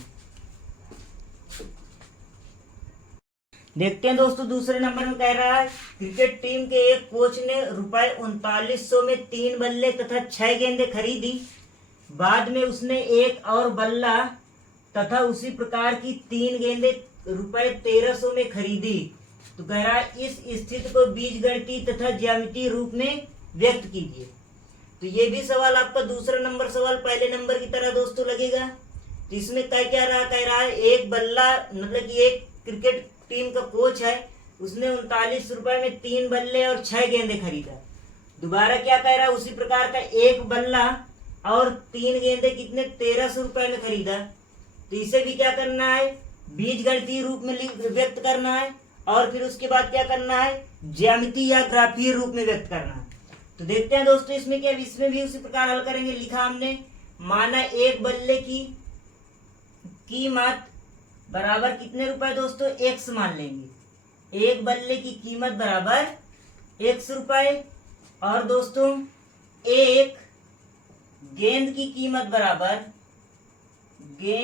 देखते हैं दोस्तों दूसरे नंबर में कह रहा है क्रिकेट टीम के एक कोच ने ₹3900 में 3 बल्ले तथा 6 गेंदें खरीदी। बाद में उसने एक और बल्ला तथा उसी प्रकार की 3 गेंदें ₹1300 में खरीदी। तो कह रहा है इस स्थिति को बीजगणितीय तथा ज्यामितीय रूप में व्यक्त कीजिए। तो ये भी सवाल आपका दूसरा नंबर सवाल पहले नंबर की तरह दोस्तों लगेगा। तो इसमें कह रहा है एक बल्ला मतलब कि एक क्रिकेट टीम का कोच है, उसने ₹39 में 3 बल्ले और 6 गेंदे खरीदा। दोबारा क्या कह रहा है? उसी प्रकार का एक बल्ला और 3 गेंदे कितने? ₹1300 में खरीदा। तो इसे भी क्या करना है? बीजगणितीय रूप में व्यक्त करना है और फिर उसके बाद क्या करना है? ज्यामितीय या ग्राफीय रूप में व्यक्त करना है। तो देखते हैं दोस्तों इसमें क्या, इसमें भी उसी प्रकार हल करेंगे। लिखा हमने, माना एक बल्ले की कीमत बराबर कितने रुपए दोस्तों? x मान लेंगे। एक बल्ले की कीमत बराबर ₹x और दोस्तों एक गेंद की कीमत बराबर ₹y।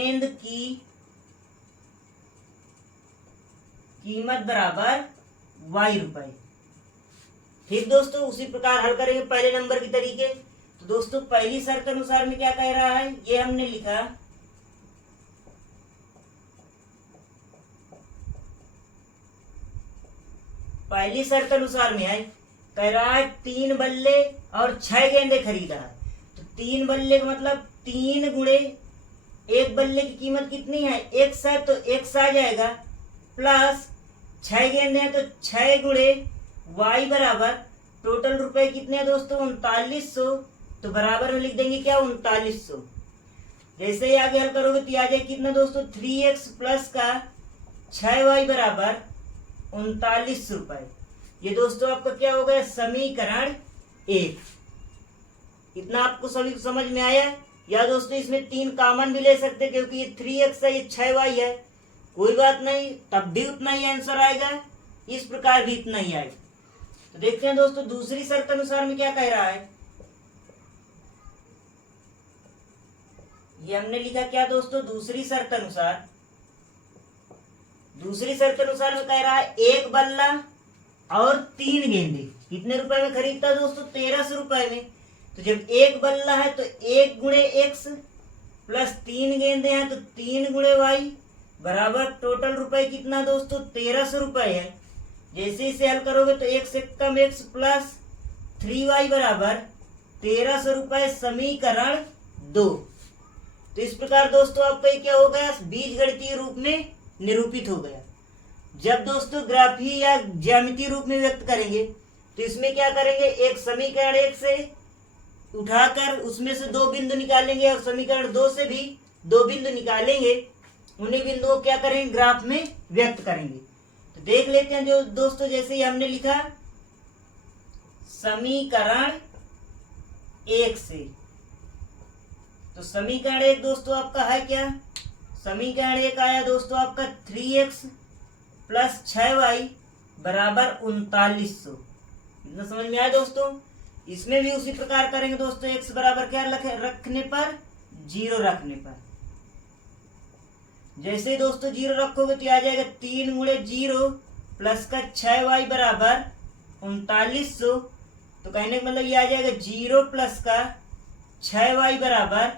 ठीक दोस्तों, उसी प्रकार हल करेंगे पहले नंबर की तरीके। तो दोस्तों पहली शर्त अनुसार में क्या कह रहा है? ये हमने लिखा, पहली शर्त अनुसार में है कह रहा है 3 बल्ले और 6 गेंदे खरीदा। तो 3 बल्ले का मतलब 3 गुणे एक बल्ले की कीमत कितनी है, x है, तो x आ जाएगा प्लस 6 गेंदे हैं तो 6 गुणे y बराबर टोटल रुपए कितने हैं दोस्तों 3900, तो बराबर में लिख देंगे क्या 3900। जैसे ही आगे हल करोगे तो आ जाए कितना दोस्तों 3x प्लस का 6y बराबर 39 रुपए। ये दोस्तों आपका क्या हो गया समीकरण 1। इतना आपको सभी को समझ में आया है? या दोस्तों इसमें 3 कॉमन भी ले सकते क्योंकि ये 3x है, ये 6y है, कोई बात नहीं, तब भी उतना ही आंसर आएगा, इस प्रकार भी इतना ही आएगा। तो देखते हैं दोस्तों दूसरी शर्त अनुसार में क्या कह रहा है। ये हमने लिखा क्या दोस्तों दूसरी शर्त अनुसार, दूसरी शर्त अनुसार में कह रहा है एक बल्ला और 3 गेंदे कितने रुपए में खरीदता है दोस्तों 1300 रुपए में। तो जब एक बल्ला है तो 1 गुणे x प्लस 3 गेंदे हैं तो 3 गुणे y बराबर टोटल रुपए कितना दोस्तों 1300 रुपए है। जैसे इसे हल करोगे तो x से कम x प्लस 3y बराबर 1300 रुपए, समीकरण 2। तो इस प्रकार दोस्तों आपका ये क्या हो गया बीजगणितीय रूप में निरूपित हो गया। जब दोस्तों ग्राफी या ज्यामितीय रूप में व्यक्त करेंगे तो इसमें क्या करेंगे एक समीकरण 1 से उठाकर उसमें से 2 बिंदु निकालेंगे और समीकरण 2 से भी 2 बिंदु निकालेंगे, उन्हीं बिंदुओं को क्या करेंगे ग्राफ में व्यक्त करेंगे। तो देख लेते हैं जो दोस्तों जैसे ही हमने लिखा समीकरण 1 से, तो समीकरण 1 दोस्तों आपका है क्या, समीकरण 1 आया दोस्तों आपका 3x प्लस 6y बराबर 3900। इतना समझ में आया दोस्तों। इसमें भी उसी प्रकार करेंगे दोस्तों, x बराबर क्या रखने पर 0 रखने पर। जैसे ही दोस्तों 0 रखोगे तो आ जाएगा 3 गुणे 0 प्लस का 6y बराबर 3900। तो कहने का मतलब ये आ जाएगा 0 प्लस का 6y बराबर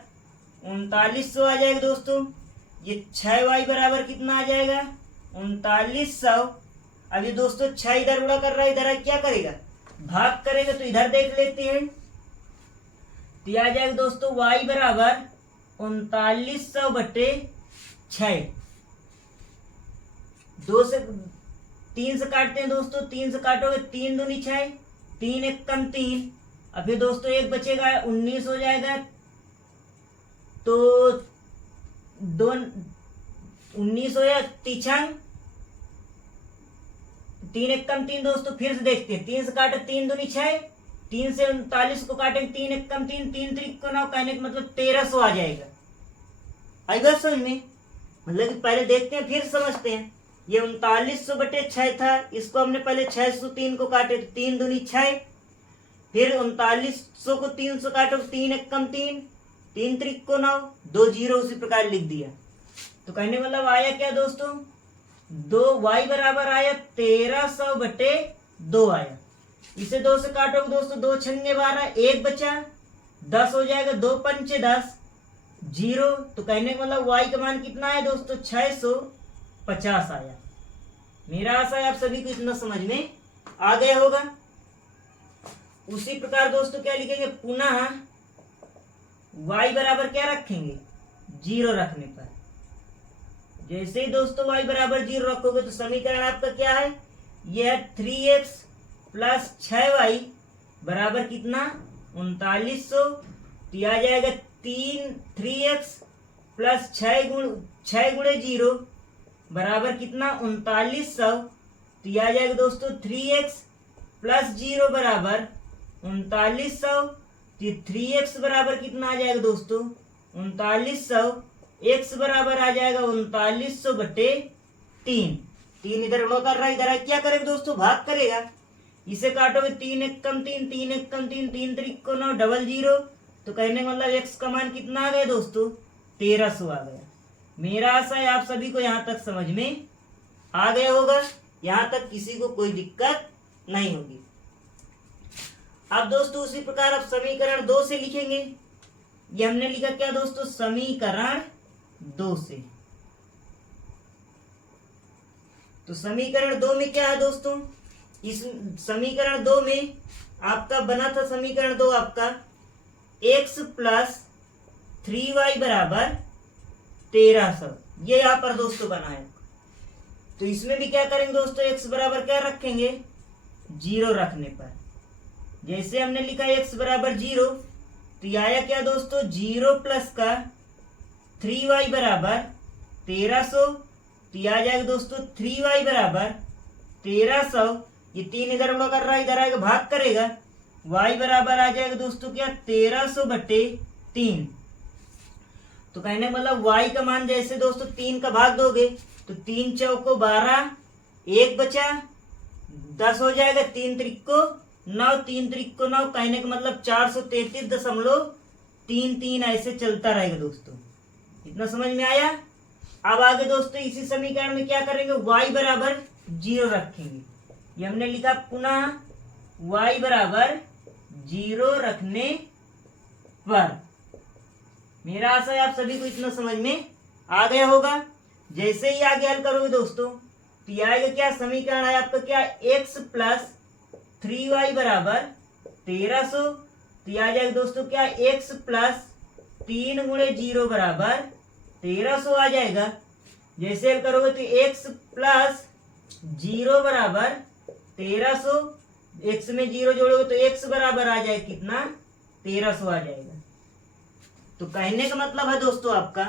3900 आ जाएगा दोस्तों। ये 6y बराबर कितना आ जाएगा 3900। अब ये दोस्तों 6 इधर उड़ा कर रहा है, इधर क्या करेगा भाग करेगा, तो इधर देख लेते हैं। तो आ जाएगा दोस्तों y बराबर 3900 बटे 6। 2 से 3 से काटते हैं दोस्तों, 3 से काटोगे 3 दूनी 6, 3 एक कम 3। अब ये दोस्तों एक बचेगा 19 हो जाएगा, तो 2 19 हो या तिछंग 3 एक कम 3 दोस्तों। फिर से देखते हैं 3 से काटे 3 दूनी 6, 3 से 39 को काटेंगे 3 एक कम 3, 3 3 को 9, कहने का मतलब 1300 आ जाएगा। आई बात समझ में, मतलब कि पहले देखते हैं फिर समझते हैं। ये 3900 बटे 6 था, इसको हमने पहले 603 को काटे तो 3 दूनी 6, फिर 3900 को 300 काटो 3 एक कम 3, 3 3 को 9, 2 0 उसी प्रकार लिख दिया। तो कहने मतलब आया क्या दोस्तों 2 y बराबर आया 1300 बटे 2 आया। इसे 2 से काटोगे दोस्तों 2 छंगे 12, 1 बचा 10 हो जाएगा, 2 पंचे 10 0। तो कहने का मतलब y का मान कितना है दोस्तों 650 आया। मेरा आशा है आप सभी को इतना समझ में आ गया होगा। उसी प्रकार दोस्तों क्या लिखेंगे पुनः y बराबर क्या रखेंगे 0 रखने पर। जैसे ही दोस्तों y बराबर 0 रखोगे तो समीकरण आपका क्या है, यह है 3x प्लस 6y बराबर कितना 3900। तो आ जाएगा 3x प्लस 6 गुणे 0 बराबर कितना 3900। तो आ जाएगा दोस्तों 3x प्लस 0 बराबर 3900। तो 3x बराबर कितना आ जाएगा दोस्तों 3900, x बराबर आ जाएगा 3900 बटे 3। 3 इधर उड़ा कर रहा है, इधर क्या करेगा दोस्तों भाग करेगा। इसे काटोगे 3 एक कम 3, 3 एक कम 3, 3 3 को 9, 0 0। तो कहने का मतलब x का मान कितना आ गया दोस्तों 1300 आ गया। मेरा आशा है आप सभी को यहाँ तक समझ में आ गया होगा, यहाँ तक किसी को कोई दिक्कत नहीं होगी। अब दोस्तों उसी प्रकार अब समीकरण 2 से लिखेंगे। ये हमने लिखा क्या दोस्तों समीकरण 2 से। तो समीकरण 2 में क्या है दोस्तों, इस समीकरण 2 में आपका बना था समीकरण 2 आपका x प्लस 3y बराबर 1300, ये यहाँ पर दोस्तों बना है। तो इसमें भी क्या करेंगे दोस्तों, x बराबर क्या रखेंगे, 0 रखने पर जैसे हमने लिखा x बराबर 0, तो ये आया क्या दोस्तों, 0 प्लस का 3y बराबर 1300, तो ये आ जाएगा दोस्तों 3y बराबर 1300, ये 3 इधर उड़ा कर रहा है, इधर आएगा भाग करेगा, y बराबर आ जाएगा दोस्तों क्या, 1300/3। तो कहने मतलब y का मान जैसे दोस्तों 3 का भाग दोगे तो 3 चौको 12, 1 बचा 10 हो जाएगा, 3 त्रिको 9, 3 त्रिको 9, कहने का मतलब 433.33 ऐसे चलता रहेगा दोस्तों। इतना समझ में आया। अब आगे दोस्तों इसी समीकरण में क्या करेंगे, y बराबर 0 रखेंगे। ये हमने लिखा पुनः y बराबर 0 रखने पर। मेरा आशा है आप सभी को इतना समझ में आ गया होगा। जैसे ही आगे हल करोगे दोस्तों तो ये आएगा क्या, समीकरण है आपका क्या, x प्लस 3y बराबर 1300, तो ये आ जाएगा दोस्तों क्या, x प्लस 3 गुणे 0 बराबर 1300 आ जाएगा। जैसे हल करोगे तो x प्लस 0 बराबर 1300, x में 0 जोड़ोगे तो x बराबर आ जाएगा कितना, 1300 आ जाएगा। तो कहने का मतलब है दोस्तों आपका,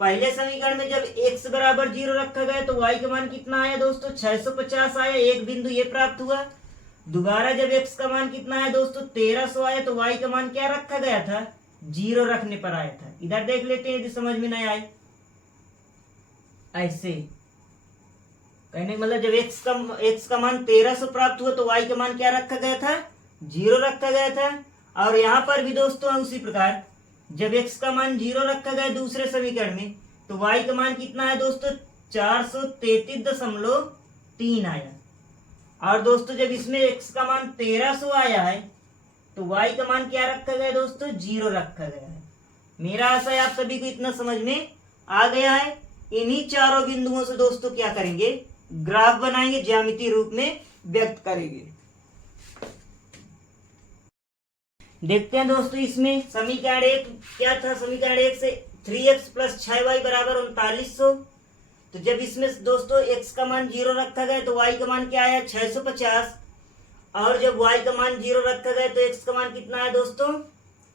पहले समीकरण में जब x बराबर 0 रखा गया तो y का मान कितना आया दोस्तों, 650 आया, एक बिंदु ये प्राप्त हुआ। दोबारा जब x का मान कितना आया दोस्तों, 1300 आया, तो y का मान क्या रखा गया था, 0 रखने पर आया था। इधर देख लेते हैं यदि समझ में नहीं आए। ऐसे कहने का मतलब जब x का मान 1300 प्राप्त हुआ तो y का मान क्या रखा गया था, 0 रखा गया था। और यहाँ पर भी दोस्तों उसी प्रकार जब x का मान 0 रखा गया दूसरे समीकरण में तो y का मान कितना है दोस्तों, 433.3 आया। और दोस्तों जब इसमें x का मान 1300 आया है तो y का मान क्या रखा गया दोस्तों, 0 रखा गया है। मेरा आशा है आप सभी को इतना समझ में आ गया है। इन्हीं चारों बिंदुओं से दोस्तों क्या करेंगे, ग्राफ बनाएंगे, ज्यामितीय रूप में व्यक्त करेंगे। देखते हैं दोस्तों इसमें समीकरण 1 क्या था, समीकरण 1 से 3x प्लस 6y बराबर 3900। तो जब इसमें दोस्तों x का मान 0 रखा गया तो y का मान क्या आया, 650। और जब y का मान 0 रखा गया तो x का मान कितना है दोस्तों,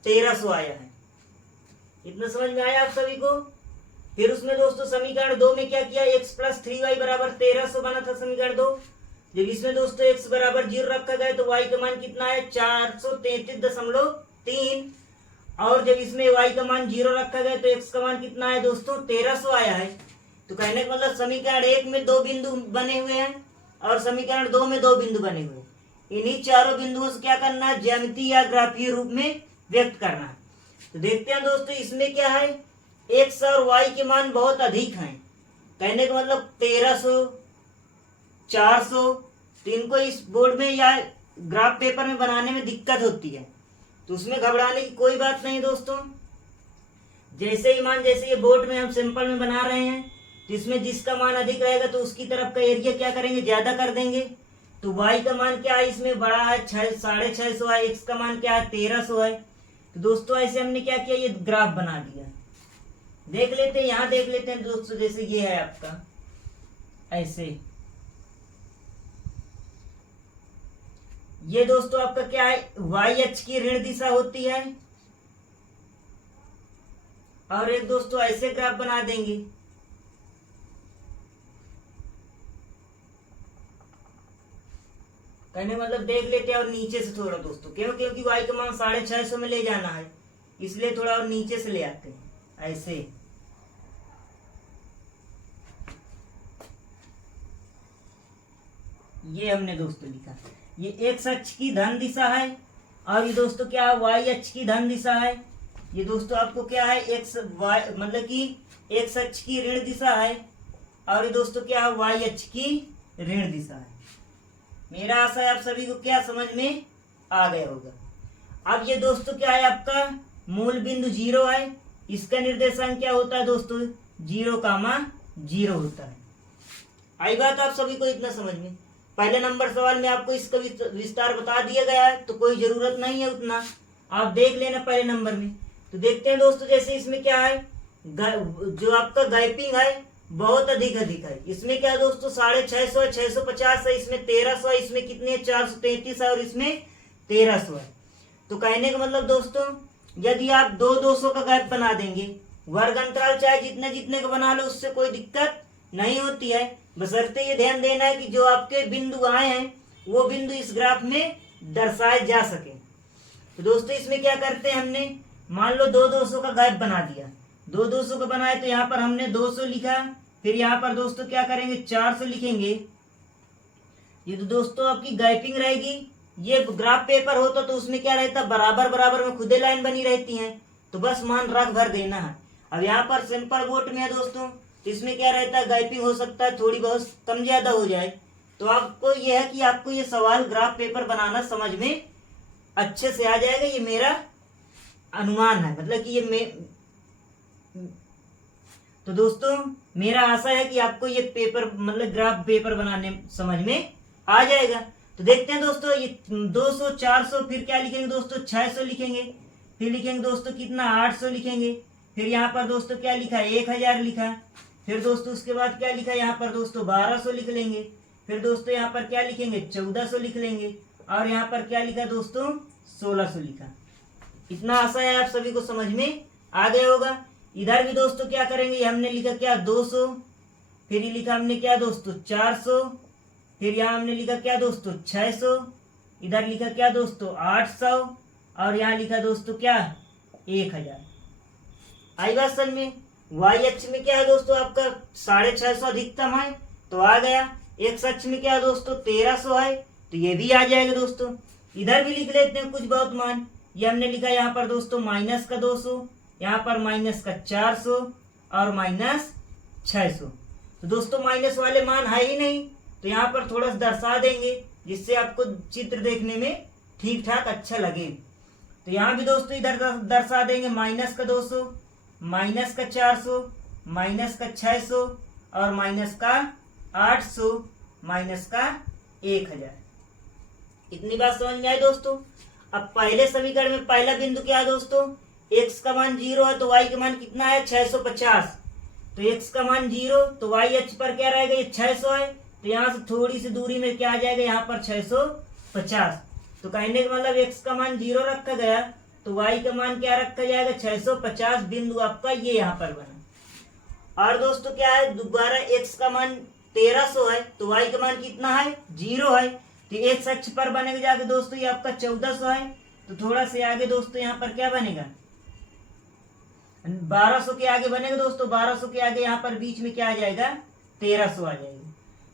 1300 आया है। इतना समझ में आया आप सभी को। फिर उसमें दोस्तों समीकरण 2 में क्या किया, x प्लस 3y बराबर 1300 बना था समीकरण 2। जब इसमें दोस्तों x बराबर 0 रखा गया तो y का मान कितना है, 433.3। और जब इसमें y का मान 0 रखा गया तो x का मान कितना है दोस्तों, 1300 आया है। तो कहने का मतलब समीकरण 1 में 2 बिंदु बने हुए हैं और समीकरण 2 में 2 बिंदु बने हुए हैं। इन्हीं चारों बिंदुओं से क्या करना है, ज्यामितीय या ग्राफीय रूप में व्यक्त करना है। तो देखते हैं दोस्तों इसमें क्या है, x और y के मान बहुत अधिक हैं। कहने का मतलब 1300, 400, तो इनको इस बोर्ड में या ग्राफ पेपर में बनाने में दिक्कत होती है, तो उसमें घबराने की कोई बात नहीं दोस्तों। जैसे ही मान, जैसे ये बोर्ड में हम सिंपल में बना रहे हैं तो इसमें जिसका मान अधिक रहेगा तो उसकी तरफ का एरिया क्या करेंगे, ज्यादा कर देंगे। तो y का मान क्या है, इसमें बड़ा है 650 है, x का मान क्या है 1300 है। तो दोस्तों ऐसे हमने क्या किया, ये ग्राफ बना दिया। देख लेते हैं, यहाँ देख लेते हैं दोस्तों, जैसे ये है आपका ऐसे, ये दोस्तों आपका क्या है, y अक्ष की ऋण दिशा होती है। और एक दोस्तों ऐसे ग्राफ बना देंगे, कहने मतलब देख लेते हैं और नीचे से थोड़ा दोस्तों, क्योंकि y का मान 650 में ले जाना है, इसलिए थोड़ा और नीचे से ले आते हैं ऐसे। ये हमने दोस्तों लिखा, ये x अक्ष की धन दिशा है और ये दोस्तों क्या है, y अक्ष की धन दिशा है। ये दोस्तों आपको क्या है, x y मतलब कि x अक्ष की ऋण दिशा है और ये दोस्तों क्या है, y अक्ष की ऋण दिशा है। मेरा आशा है आप सभी को क्या समझ में आ गया होगा। अब ये दोस्तों क्या है, आपका मूल बिंदु 0 है, इसका निर्देशांक क्या होता है दोस्तों, 0,0 होता है। आई बात आप सभी को इतना समझ में। पहले नंबर सवाल में आपको इसका विस्तार बता दिया गया है, तो कोई जरूरत नहीं है उतना, आप देख लेना पहले नंबर में। तो देखते हैं दोस्तों, जैसे इसमें क्या है, जो आपका गैपिंग है बहुत अधिक है। इसमें क्या है दोस्तों 650 है, 650 है, इसमें 1300 है, इसमें कितने है 433 है और इसमें 1300 है। तो कहने का मतलब दोस्तों यदि आप 200 का गैप बना देंगे, वर्ग अंतराल चाहे जितने जितने का बना लो उससे कोई दिक्कत नहीं होती है, बशर्ते ये ध्यान देना है कि जो आपके बिंदु आए हैं वो बिंदु इस ग्राफ में दर्शाए जा सके। तो दोस्तों इसमें क्या करते हैं, हमने मान लो 200 का गैप बना दिया, 200 का बनाए तो यहाँ पर हमने 200 लिखा, फिर यहाँ पर दोस्तों क्या करेंगे 400 लिखेंगे। ये तो दोस्तों आपकी गैपिंग रहेगी। ये ग्राफ पेपर होता तो उसमें क्या रहता, बराबर बराबर में खुदे लाइन बनी रहती है, तो बस मान रख भर देना है। अब यहाँ पर सिंपल बोर्ड में है दोस्तों, तो इसमें क्या रहता है गैपिंग हो सकता है थोड़ी बहुत कम ज्यादा हो जाए। तो आपको यह है कि आपको ये सवाल ग्राफ पेपर बनाना समझ में अच्छे से आ जाएगा, ये मेरा अनुमान है, मतलब कि ये तो दोस्तों मेरा आशा है कि आपको ये पेपर मतलब ग्राफ पेपर बनाने समझ में आ जाएगा। तो देखते हैं दोस्तों, ये 200 400 फिर क्या लिखेंगे दोस्तों 600 लिखेंगे, फिर लिखेंगे दोस्तों कितना 800 लिखेंगे, फिर यहाँ पर दोस्तों क्या लिखा 1000 लिखा, फिर दोस्तों उसके बाद क्या लिखा यहाँ पर दोस्तों 1200 लिख लेंगे, फिर दोस्तों यहाँ पर क्या लिखेंगे 1400 लिख लेंगे, और यहाँ पर क्या लिखा दोस्तों 1600 लिखा। इतना आशा है आप सभी को समझ में आ गया होगा। इधर भी दोस्तों क्या करेंगे, हमने लिखा क्या 200, फिर ये लिखा हमने क्या दोस्तों 400, फिर यहाँ हमने लिखा क्या दोस्तों 600, इधर लिखा क्या दोस्तों 800, और यहाँ लिखा दोस्तों क्या 1000। आई बात समझ में। वाई अक्ष में क्या है दोस्तों आपका 650 अधिकतम है तो आ गया, एक्स अक्ष में क्या है दोस्तों 1300 है तो ये भी आ जाएगा दोस्तों। इधर भी लिख लेते हैं कुछ बहुत मान, ये हमने लिखा यहाँ पर दोस्तों माइनस का 200, यहाँ पर माइनस का 400 और माइनस 600। तो दोस्तों माइनस वाले मान है ही नहीं, तो यहाँ पर थोड़ा सा दर्शा देंगे जिससे आपको चित्र देखने में ठीक ठाक अच्छा लगे। तो यहाँ भी दोस्तों इधर दर्शा देंगे माइनस का 200, माइनस का 400, माइनस का 600 और माइनस का 800, माइनस का 1000। इतनी बात समझ में आई दोस्तों। अब पहले समीकरण में पहला बिंदु क्या है दोस्तों, x का मान 0 है तो y का मान कितना है 650, तो x का मान 0 तो y अक्ष पर क्या रहेगा ये 600 है, तो यहाँ से थोड़ी सी दूरी में क्या आ जाएगा यहाँ पर 650। तो कहने का मतलब x का मान 0 रखा गया तो y का मान क्या रखा जाएगा 650, बिंदु आपका ये यहाँ पर बना। और दोस्तों क्या है दोबारा x का मान 1300 है तो y का मान कितना है 0 है, तो x अक्ष पर बनेगा जाके दोस्तों ये आपका 1400 है, तो थोड़ा से आगे दोस्तों यहाँ पर क्या बनेगा 1200 के आगे बनेगा दोस्तों, 1200 के आगे यहाँ पर बीच में क्या आ जाएगा 1300 आ जाएगा।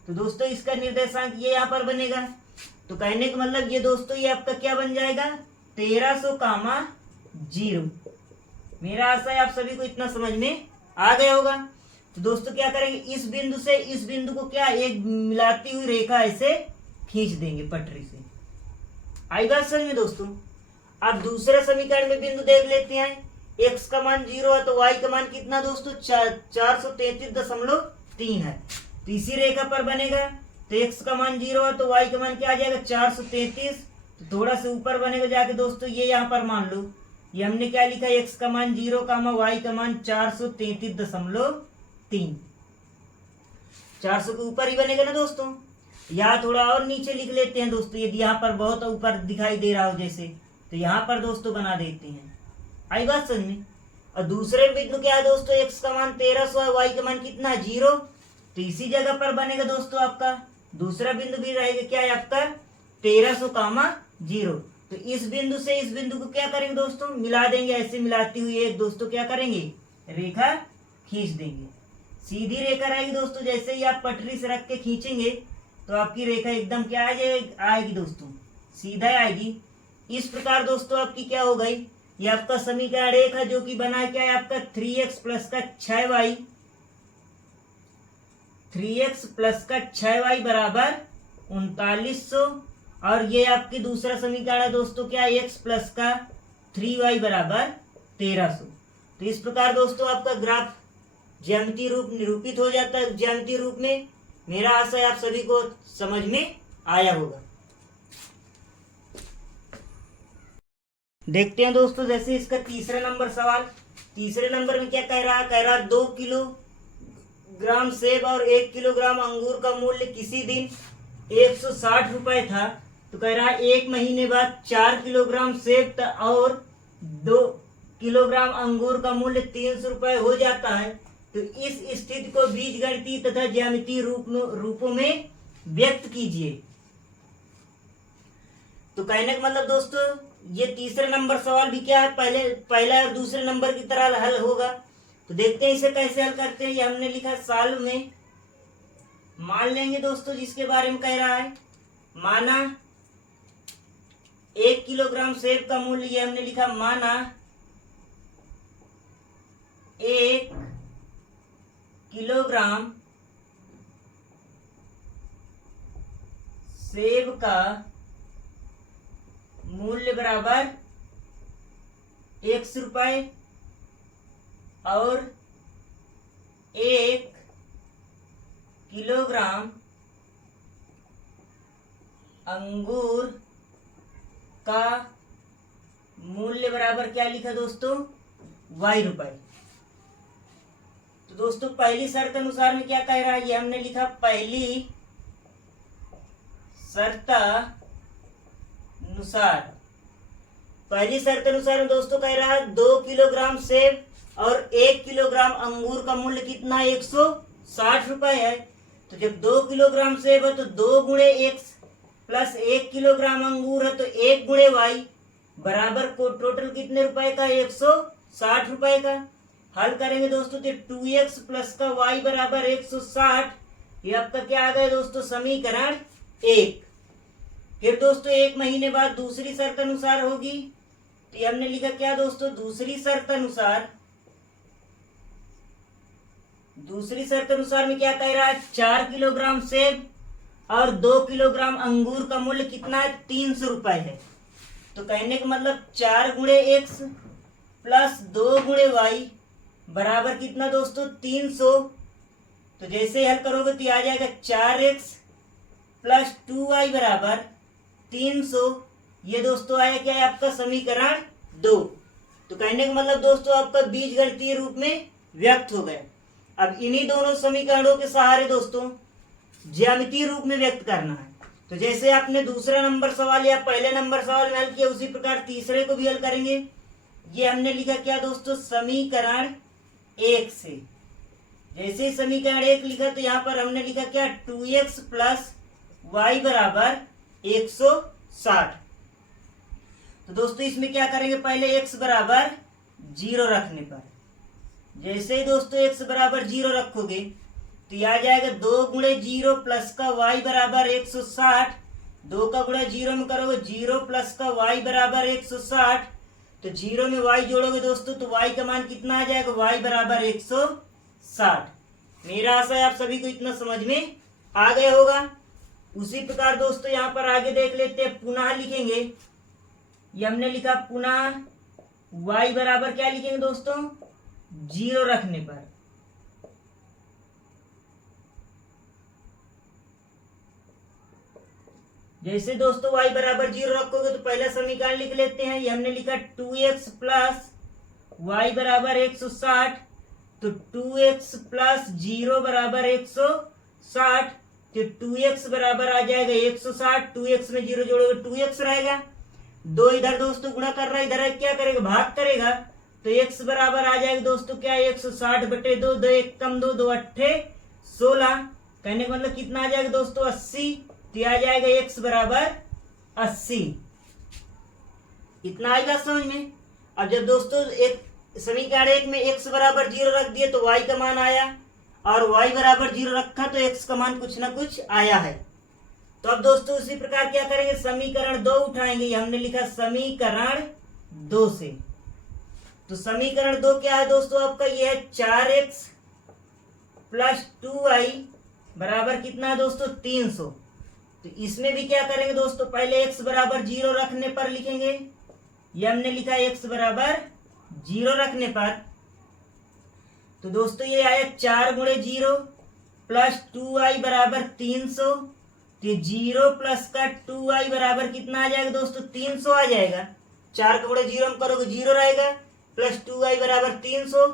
तो दोस्तों इसका निर्देशांक ये यहाँ पर बनेगा, तो कहने का मतलब ये दोस्तों ये आपका क्या बन जाएगा 1300, 0। मेरा आशा है आप सभी को इतना समझ में आ गया होगा। तो दोस्तों क्या करेंगे इस बिंदु से इस बिंदु को क्या एक मिलाती हुई रेखा ऐसे खींच देंगे पटरी से। आई बात समझ में दोस्तों। अब दूसरे समीकरण में बिंदु देख लेते हैं, x का मान 0 है तो y का मान कितना दोस्तों 433.3 है, तो इसी रेखा पर बनेगा। तो x का मान 0 है तो y का मान क्या आ जाएगा 433, तो थोड़ा से ऊपर बनेगा जाके दोस्तों ये यहाँ पर मान लो ये हमने क्या लिखा x का मान 0 y का मान 433.3, 400 के ऊपर ही बनेगा ना दोस्तों। यहाँ थोड़ा और नीचे लिख लेते हैं दोस्तों, यदि यहाँ पर बहुत ऊपर दिखाई दे रहा हो जैसे तो यहाँ पर दोस्तों बना देते हैं। आई बात समझ में। और दूसरे बिंदु क्या है दोस्तों x का मान 1300 है, y का मान कितना है 0, तो इसी जगह पर बनेगा दोस्तों आपका दूसरा बिंदु भी रहेगा क्या है आपका 1300, 0। तो इस बिंदु से इस बिंदु को क्या करेंगे दोस्तों मिला देंगे, ऐसे मिलाती हुई एक दोस्तों क्या करेंगे रेखा खींच देंगे। सीधी रेखा रहेगी दोस्तों, जैसे ही आप पटरी से रख के खींचेंगे तो आपकी रेखा एकदम क्या आएगी दोस्तों सीधा आएगी। इस प्रकार दोस्तों आपकी क्या हो गई, ये आपका समीकरण 1 है जो कि बना है क्या है आपका 3x प्लस का 6y, 3x प्लस का 6y बराबर 3900, और ये आपकी दूसरा समीकरण है दोस्तों क्या x प्लस का 3y बराबर 1300। तो इस प्रकार दोस्तों आपका ग्राफ ज्यामितीय रूप निरूपित हो जाता है ज्यामितीय रूप में। मेरा आशा है आप सभी को समझ में आया होगा। देखते हैं दोस्तों जैसे इसका तीसरा नंबर सवाल, तीसरे नंबर में क्या कह रहा है, कह रहा 2 किलोग्राम सेब और 1 किलोग्राम अंगूर का मूल्य किसी दिन 160 रुपए था। तो कह रहा है 1 महीने बाद 4 किलोग्राम सेब और 2 किलोग्राम अंगूर का मूल्य 300 रुपए हो जाता है। तो इस स्थिति को बीजगणितीय तथा ज्यामितीय रूपों में व्यक्त कीजिए। तो कहने का मतलब दोस्तों ये तीसरे नंबर सवाल भी क्या है, पहला और दूसरे नंबर की तरह हल होगा। तो देखते हैं इसे कैसे हल करते हैं। ये हमने लिखा सॉल्व में, मान लेंगे दोस्तों जिसके बारे में कह रहा है, माना 1 किलोग्राम सेब का मूल्य, ये हमने लिखा माना 1 किलोग्राम सेब का मूल्य बराबर 100 रुपए और 1 किलोग्राम अंगूर का मूल्य बराबर क्या लिखा दोस्तों, y रुपए। तो दोस्तों पहली शर्त अनुसार में क्या कह रहा है, ये हमने लिखा पहली शर्त अनुसार दोस्तों कह रहा है 2 किलोग्राम सेब और 1 किलोग्राम अंगूर का मूल्य कितना, 160 रुपए है। तो जब 2 किलोग्राम सेब है तो 2 गुणे x प्लस 1 किलोग्राम अंगूर है तो 1 गुणे y बराबर को टोटल कितने रुपए का, 160 रुपए का। हल करेंगे दोस्तों तो 2x प्लस का y बराबर 160, ये आपका क्या आ गया दोस्तों, समीकरण 1। फिर दोस्तों 1 महीने बाद दूसरी शर्त अनुसार होगी। तो ये हमने लिखा क्या दोस्तों, दूसरी शर्त अनुसार में क्या कह रहा है, 4 किलोग्राम सेब और 2 किलोग्राम अंगूर का मूल्य कितना है, 300 रुपए है। तो कहने का मतलब 4 गुणे x प्लस 2 गुणे y बराबर कितना दोस्तों, 300। तो जैसे हल करोगे तो आ जाएगा 4x प्लस 2y बराबर 300। ये दोस्तों आया क्या है, आपका समीकरण 2। तो कहने का मतलब दोस्तों आपका बीजगणितीय रूप में व्यक्त हो गया। अब इन्हीं दोनों समीकरणों के सहारे दोस्तों ज्यामितीय रूप में व्यक्त करना है। तो जैसे आपने दूसरा नंबर सवाल या पहले नंबर सवाल में हल किया, उसी प्रकार तीसरे को भी हल करेंगे। ये हमने लिखा क्या दोस्तों, समीकरण 1 से। जैसे ही समीकरण 1 लिखा तो यहाँ पर हमने लिखा क्या, 2x प्लस y बराबर 160। तो दोस्तों इसमें क्या करेंगे, पहले x बराबर 0 रखने पर, जैसे ही दोस्तों x बराबर 0 रखोगे तो यह आ जाएगा 2 गुणे 0 प्लस का y बराबर 160। 2 का गुणा 0 में करोगे 0 प्लस का y बराबर 160। तो 0 में y जोड़ोगे दोस्तों तो y का मान कितना आ जाएगा, y बराबर 160। मेरा आशा है आप सभी को इतना समझ में आ गया होगा। उसी प्रकार दोस्तों यहाँ पर आगे देख लेते हैं, पुनः लिखेंगे। ये हमने लिखा पुनः y बराबर क्या लिखेंगे दोस्तों, 0 रखने पर। जैसे दोस्तों y बराबर 0 रखोगे तो पहला समीकरण लिख लेते हैं। ये हमने लिखा 2x प्लस y बराबर 160। तो 2x प्लस 0 बराबर 160। तो 2x बराबर आ जाएगा 160। 2x में 0 जोड़ोगे 2x रहेगा। 2 इधर दोस्तों गुणा कर रहा है, इधर क्या करेगा, भाग करेगा। तो x बराबर आ जाएगा दोस्तों क्या, 160 बटे 2, 2 1 कम 2, 2 अट्ठे 16। कहने का मतलब कितना आ जाएगा दोस्तों, 80। तो आ जाएगा x बराबर 80। इतना आएगा समझ में। अब जब दोस्तों एक समीकरण 1 में x बराबर 0 रख दिए तो y का मान आया, और y बराबर 0 रखा तो x का मान कुछ ना कुछ आया है। तो अब दोस्तों उसी प्रकार क्या करेंगे, समीकरण 2 उठाएंगे। हमने लिखा समीकरण 2 से। तो समीकरण 2 क्या है दोस्तों आपका, ये है 4x प्लस 2y बराबर कितना है दोस्तों, 300। तो इसमें भी क्या करेंगे दोस्तों, पहले x बराबर 0 रखने पर लिखेंगे। ये हमने लिखा x बराबर 0 रखने पर। तो दोस्तों ये आया 4 गुणे 0 प्लस 2y बराबर 300। तो 0 प्लस का 2y बराबर कितना आ जाएगा दोस्तों, 300 आ जाएगा। 4 का गुणे 0 में करोगे 0 रहेगा, प्लस 2y बराबर 300।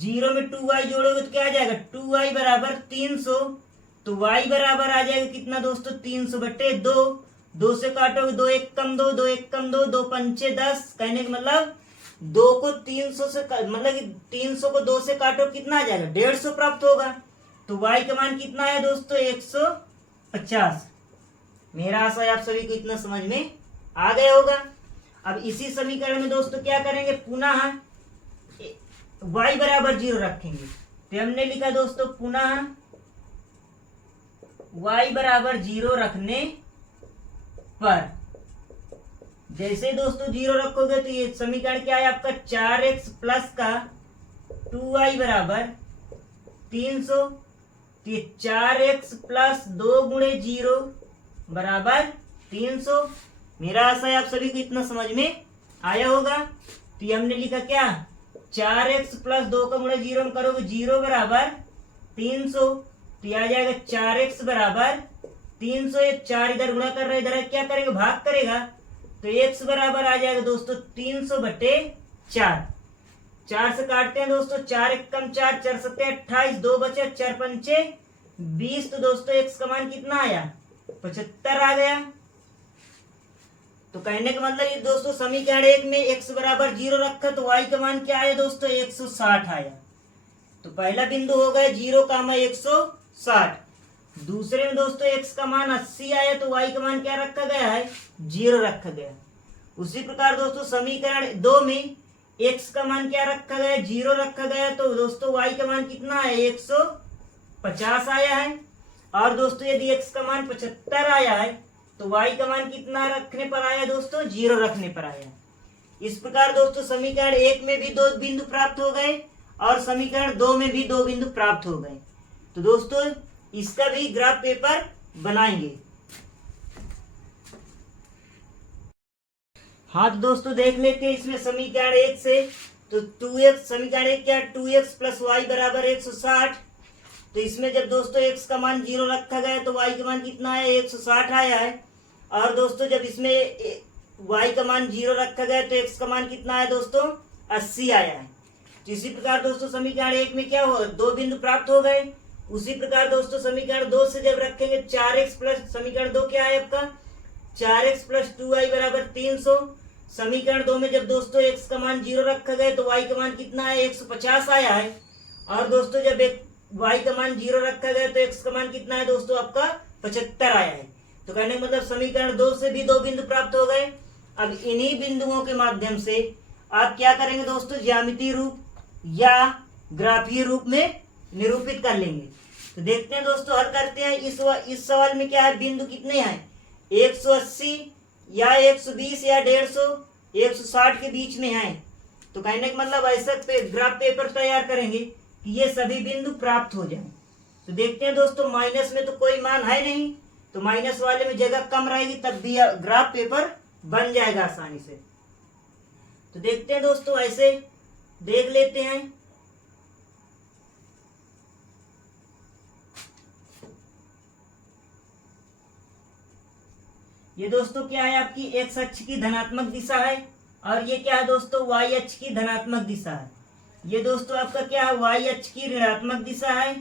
0 में 2y जोड़ोगे तो क्या आ जाएगा 2y बराबर 300। तो y बराबर आ जाएगा कितना दोस्तों 300 बटे 2। 2 से काटोगे 2 एक कम 2, 2 एक कम 2, 2 पंचे 10। कहने का मतलब 2 को 300 से मतलब कि 300 को 2 से काटो कितना आ जाएगा 150 प्राप्त होगा। तो y का मान कितना है दोस्तों 150। मेरा आशा है आप सभी को इतना समझ में आ गया होगा। अब इसी समीकरण में दोस्तों क्या करेंगे पुनः y बराबर 0 रखेंगे। तो हमने लिखा दोस्तों पुनः y बराबर 0 रखने पर जैसे ही दोस्तों 0 रखोगे तो ये समीकरण क्या है आपका 4x प्लस का 2y बराबर 300। तो ये 4x प्लस 2 गुणे 0 बराबर 300। मेरा आशा है आप सभी को इतना समझ में आया होगा। तो ये हमने लिखा क्या 4x प्लस 2 का गुणा 0 में करोगे 0 बराबर 300। तो ये आ जाएगा 4x बराबर 300। ये 4 इधर गुणा कर रहा है, इधर क्या करेगा भाग करेगा। तो x बराबर आ जाएगा दोस्तों 300 बटे 4। 4 से काटते हैं दोस्तों 4 एक कम 4, 4 सत्ते 28, 2 बचे 4 पंचे 20। तो दोस्तों x का मान कितना आया 75 आ गया। तो कहने का मतलब ये दोस्तों समीकरण 1 में x बराबर 0 रखा तो y का मान क्या आया दोस्तों 160 आया। तो पहला बिंदु हो गया 0 कामा 160। दूसरे में दोस्तों x का मान 80 आया तो y का मान क्या रखा गया है 0 रखा गया। उसी प्रकार दोस्तों समीकरण 2 में x का मान क्या रखा गया 0 रखा गया। तो दोस्तों y का मान कितना है 150 आया है। और दोस्तों यदि x का मान 75 आया है तो y का मान कितना रखने पर आया दोस्तों 0 रखने पर आया। इस प्रकार दोस्तों समीकरण 1 में भी 2 बिंदु प्राप्त हो गए और समीकरण 2 में भी 2 बिंदु प्राप्त हो गए। तो दोस्तों इसका भी ग्राफ पेपर बनाएंगे। हाँ तो दोस्तों देख लेते हैं इसमें समीकरण 1 से। तो 2x समीकरण 1 क्या 2x प्लस वाई बराबर 160। तो इसमें जब दोस्तों x का मान 0 रखा गया तो y का मान कितना आया 160 आया है। और दोस्तों जब इसमें y का मान 0 रखा गया तो x का मान कितना आया दोस्तों 80 आया है। तो इसी प्रकार दोस्तों समीकरण 1 में क्या हुआ 2 बिंदु प्राप्त हो गए। उसी प्रकार दोस्तों समीकरण 2 से जब रखेंगे 4x प्लस समीकरण 2 क्या है आपका 4x प्लस 2y बराबर 300। समीकरण 2 में जब दोस्तों x का मान 0 रखा गया तो y का मान कितना है 150 आया है। और दोस्तों जब y का मान 0 रखा गया तो x का मान कितना है दोस्तों आपका 75 आया है। तो कहने का मतलब समीकरण 2 से भी 2 बिंदु प्राप्त हो गए। अब इन्हीं बिंदुओं के माध्यम से आप क्या करेंगे दोस्तों ज्यामितीय रूप या ग्राफीय रूप में निरूपित कर लेंगे। तो देखते हैं दोस्तों हल करते हैं। इस सवाल में क्या है बिंदु कितने हैं 180 या 120 या 150 160 के बीच में है। तो कहने का मतलब ऐसा ग्राफ पेपर तैयार करेंगे कि ये सभी बिंदु प्राप्त हो जाए। तो देखते हैं दोस्तों माइनस में तो कोई मान है नहीं तो माइनस वाले में जगह कम रहेगी तब भी ग्राफ पेपर बन जाएगा आसानी से। तो देखते हैं दोस्तों ऐसे देख लेते हैं। ये दोस्तों क्या है आपकी x अक्ष की धनात्मक दिशा है और ये क्या है दोस्तों y अक्ष की धनात्मक दिशा है। ये दोस्तों आपका क्या है y अक्ष की ऋणात्मक दिशा है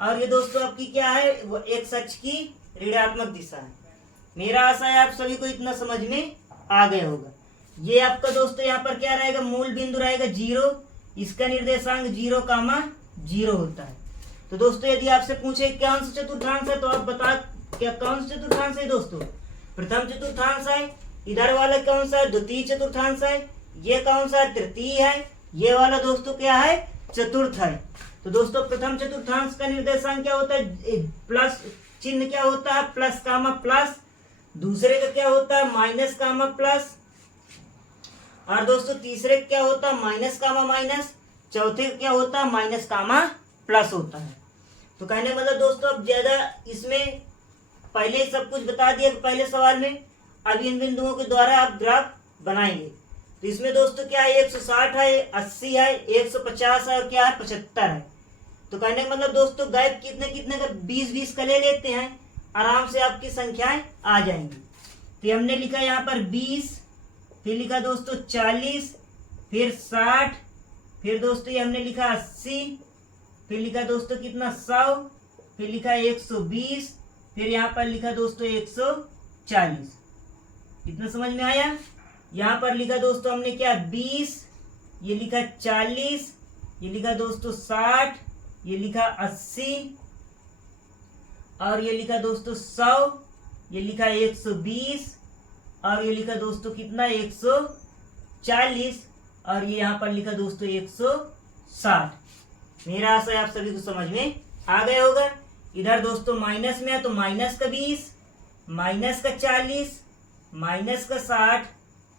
और ये दोस्तों आपकी क्या है x अक्ष की ऋणात्मक दिशा है। मेरा आशा है आप सभी को इतना समझ में आ गया होगा। ये आपका दोस्तों यहाँ पर क्या रहेगा मूल बिंदु रहेगा 0। इसका निर्देशांक 0,0 होता है। तो दोस्तों यदि आपसे पूछे कौन सा चतुर्थांश है तो आप बता क्या कौन सा चतुर्थांश है दोस्तों प्रथम चतुर्थांश है। इधर वाला कौन सा है द्वितीय चतुर्थांश है। ये कौन सा है तृतीय है। ये वाला दोस्तों क्या है चतुर्थ है। तो दोस्तों प्रथम चतुर्थांश का निर्देशांक क्या होता है प्लस चिन्ह क्या होता है प्लस कामा प्लस। दूसरे का क्या होता है माइनस कामा प्लस। और दोस्तों तीसरे का क्या होता है माइनस कामा माइनस। चौथे का क्या होता है माइनस कामा प्लस होता है। तो कहने का मतलब दोस्तों अब ज्यादा इसमें पहले ही सब कुछ बता दिया पहले सवाल में। अब इन बिंदुओं के द्वारा आप ग्राफ बनाएंगे। तो इसमें दोस्तों क्या है 160 है 80 है 150 है और क्या है 75 है। तो कहने का मतलब दोस्तों गैप कितने कितने का 20-20 का ले लेते हैं आराम से आपकी संख्याएं आ जाएंगी। तो हमने लिखा यहाँ पर 20 फिर लिखा दोस्तों 40 फिर 60, फिर दोस्तों ये हमने लिखा 80, फिर लिखा दोस्तों कितना 100, फिर लिखा 120, फिर यहाँ पर लिखा दोस्तों 140। कितना समझ में आया? यहाँ पर लिखा दोस्तों हमने क्या 20, ये लिखा 40, ये लिखा दोस्तों 60, ये लिखा 80, और ये लिखा दोस्तों 100, ये लिखा 120, और ये लिखा दोस्तों कितना 140, और ये यहाँ पर लिखा दोस्तों 160। मेरा आशा है आप सभी को समझ में आ गया होगा। इधर दोस्तों माइनस में है तो माइनस का 20, माइनस का 40, माइनस का 60,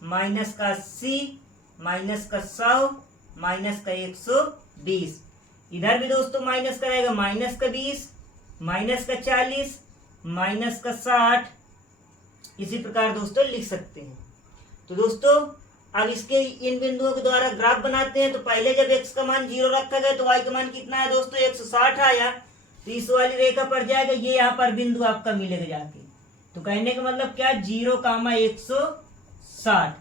माइनस का 80, माइनस का 100, माइनस का 120। इधर भी दोस्तों माइनस का रहेगा, माइनस का 20, माइनस का 40, माइनस का 60। इसी प्रकार दोस्तों लिख सकते हैं। तो दोस्तों अब इसके इन बिंदुओं के द्वारा ग्राफ बनाते हैं। तो पहले जब x का मान 0 रखा गया तो y का मान कितना है दोस्तों 160 आया। तो इस वाली रेखा पर जाएगा, ये यहाँ पर बिंदु आपका मिलेगा जाके। तो कहने का मतलब क्या 0,160।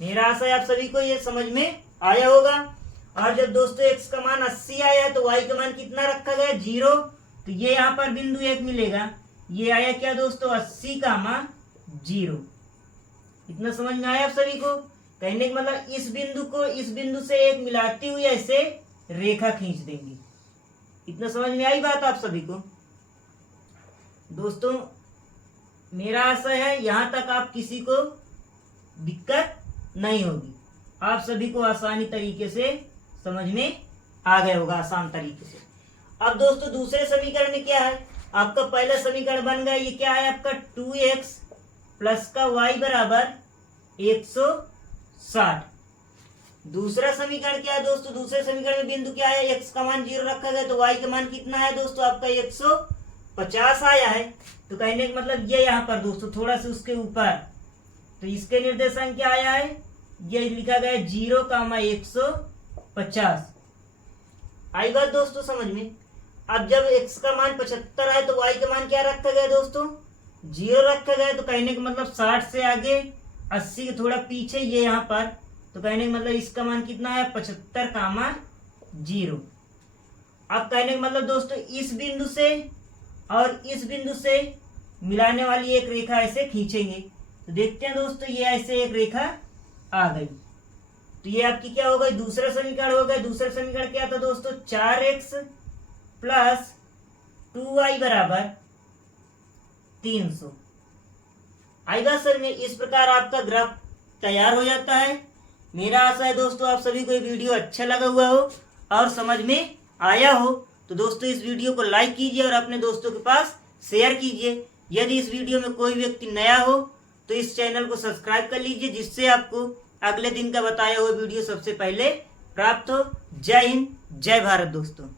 मेरा आशा है आप सभी को ये समझ में आया होगा। और जब दोस्तों x का मान 80 आया तो y का मान कितना रखा गया 0। तो ये यहाँ पर बिंदु 1 मिलेगा, ये आया क्या दोस्तों 80,0। इतना समझ में आया आप सभी को? कहने का मतलब इस बिंदु को इस बिंदु से एक मिलाती हुई ऐसे रेखा खींच देंगे। इतना समझ में आई बात आप सभी को? दोस्तों मेरा आशा है यहाँ तक आप किसी को दिक्कत नहीं होगी, आप सभी को आसानी तरीके से समझ में आ गया होगा, आसान तरीके से। अब दोस्तों दूसरे समीकरण में क्या है, आपका पहला समीकरण बन गया, ये क्या है आपका 2x प्लस का y बराबर 160। दूसरा समीकरण क्या है दोस्तों, दूसरे समीकरण में बिंदु क्या है, x का मान 0 रखा गया तो y का मान कितना है दोस्तों आपका 150 आया है। तो कहने का मतलब ये यहाँ पर दोस्तों थोड़ा सा उसके ऊपर, तो इसके निर्देशांक क्या आया है, ये लिखा गया 0,150। आई बात दोस्तों समझ में? अब जब x का मान 75 है तो y का मान क्या रखा गया दोस्तों 0 रखा गया। तो कहने का मतलब 60 से आगे 80 के थोड़ा पीछे ये यहाँ पर, तो कहने का मतलब इसका मान कितना है 75,0। अब कहने का मतलब दोस्तों इस बिंदु से और इस बिंदु से मिलाने वाली एक रेखा ऐसे खींचेंगे। तो देखते हैं दोस्तों ये ऐसे एक रेखा आ गई। तो ये आपकी क्या हो गई, दूसरा समीकरण हो गया। दूसरा समीकरण क्या था दोस्तों 4x प्लस 2y बराबर 300। आई बात सर में? इस प्रकार आपका ग्राफ तैयार हो जाता है। मेरा आशा है दोस्तों आप सभी को ये वीडियो अच्छा लगा हुआ हो और समझ में आया हो। तो दोस्तों इस वीडियो को लाइक कीजिए और अपने दोस्तों के पास शेयर कीजिए। यदि इस वीडियो में कोई व्यक्ति नया हो तो इस चैनल को सब्सक्राइब कर लीजिए, जिससे आपको अगले दिन का बताया हुआ वीडियो सबसे पहले प्राप्त हो। जय हिंद, जय भारत दोस्तों।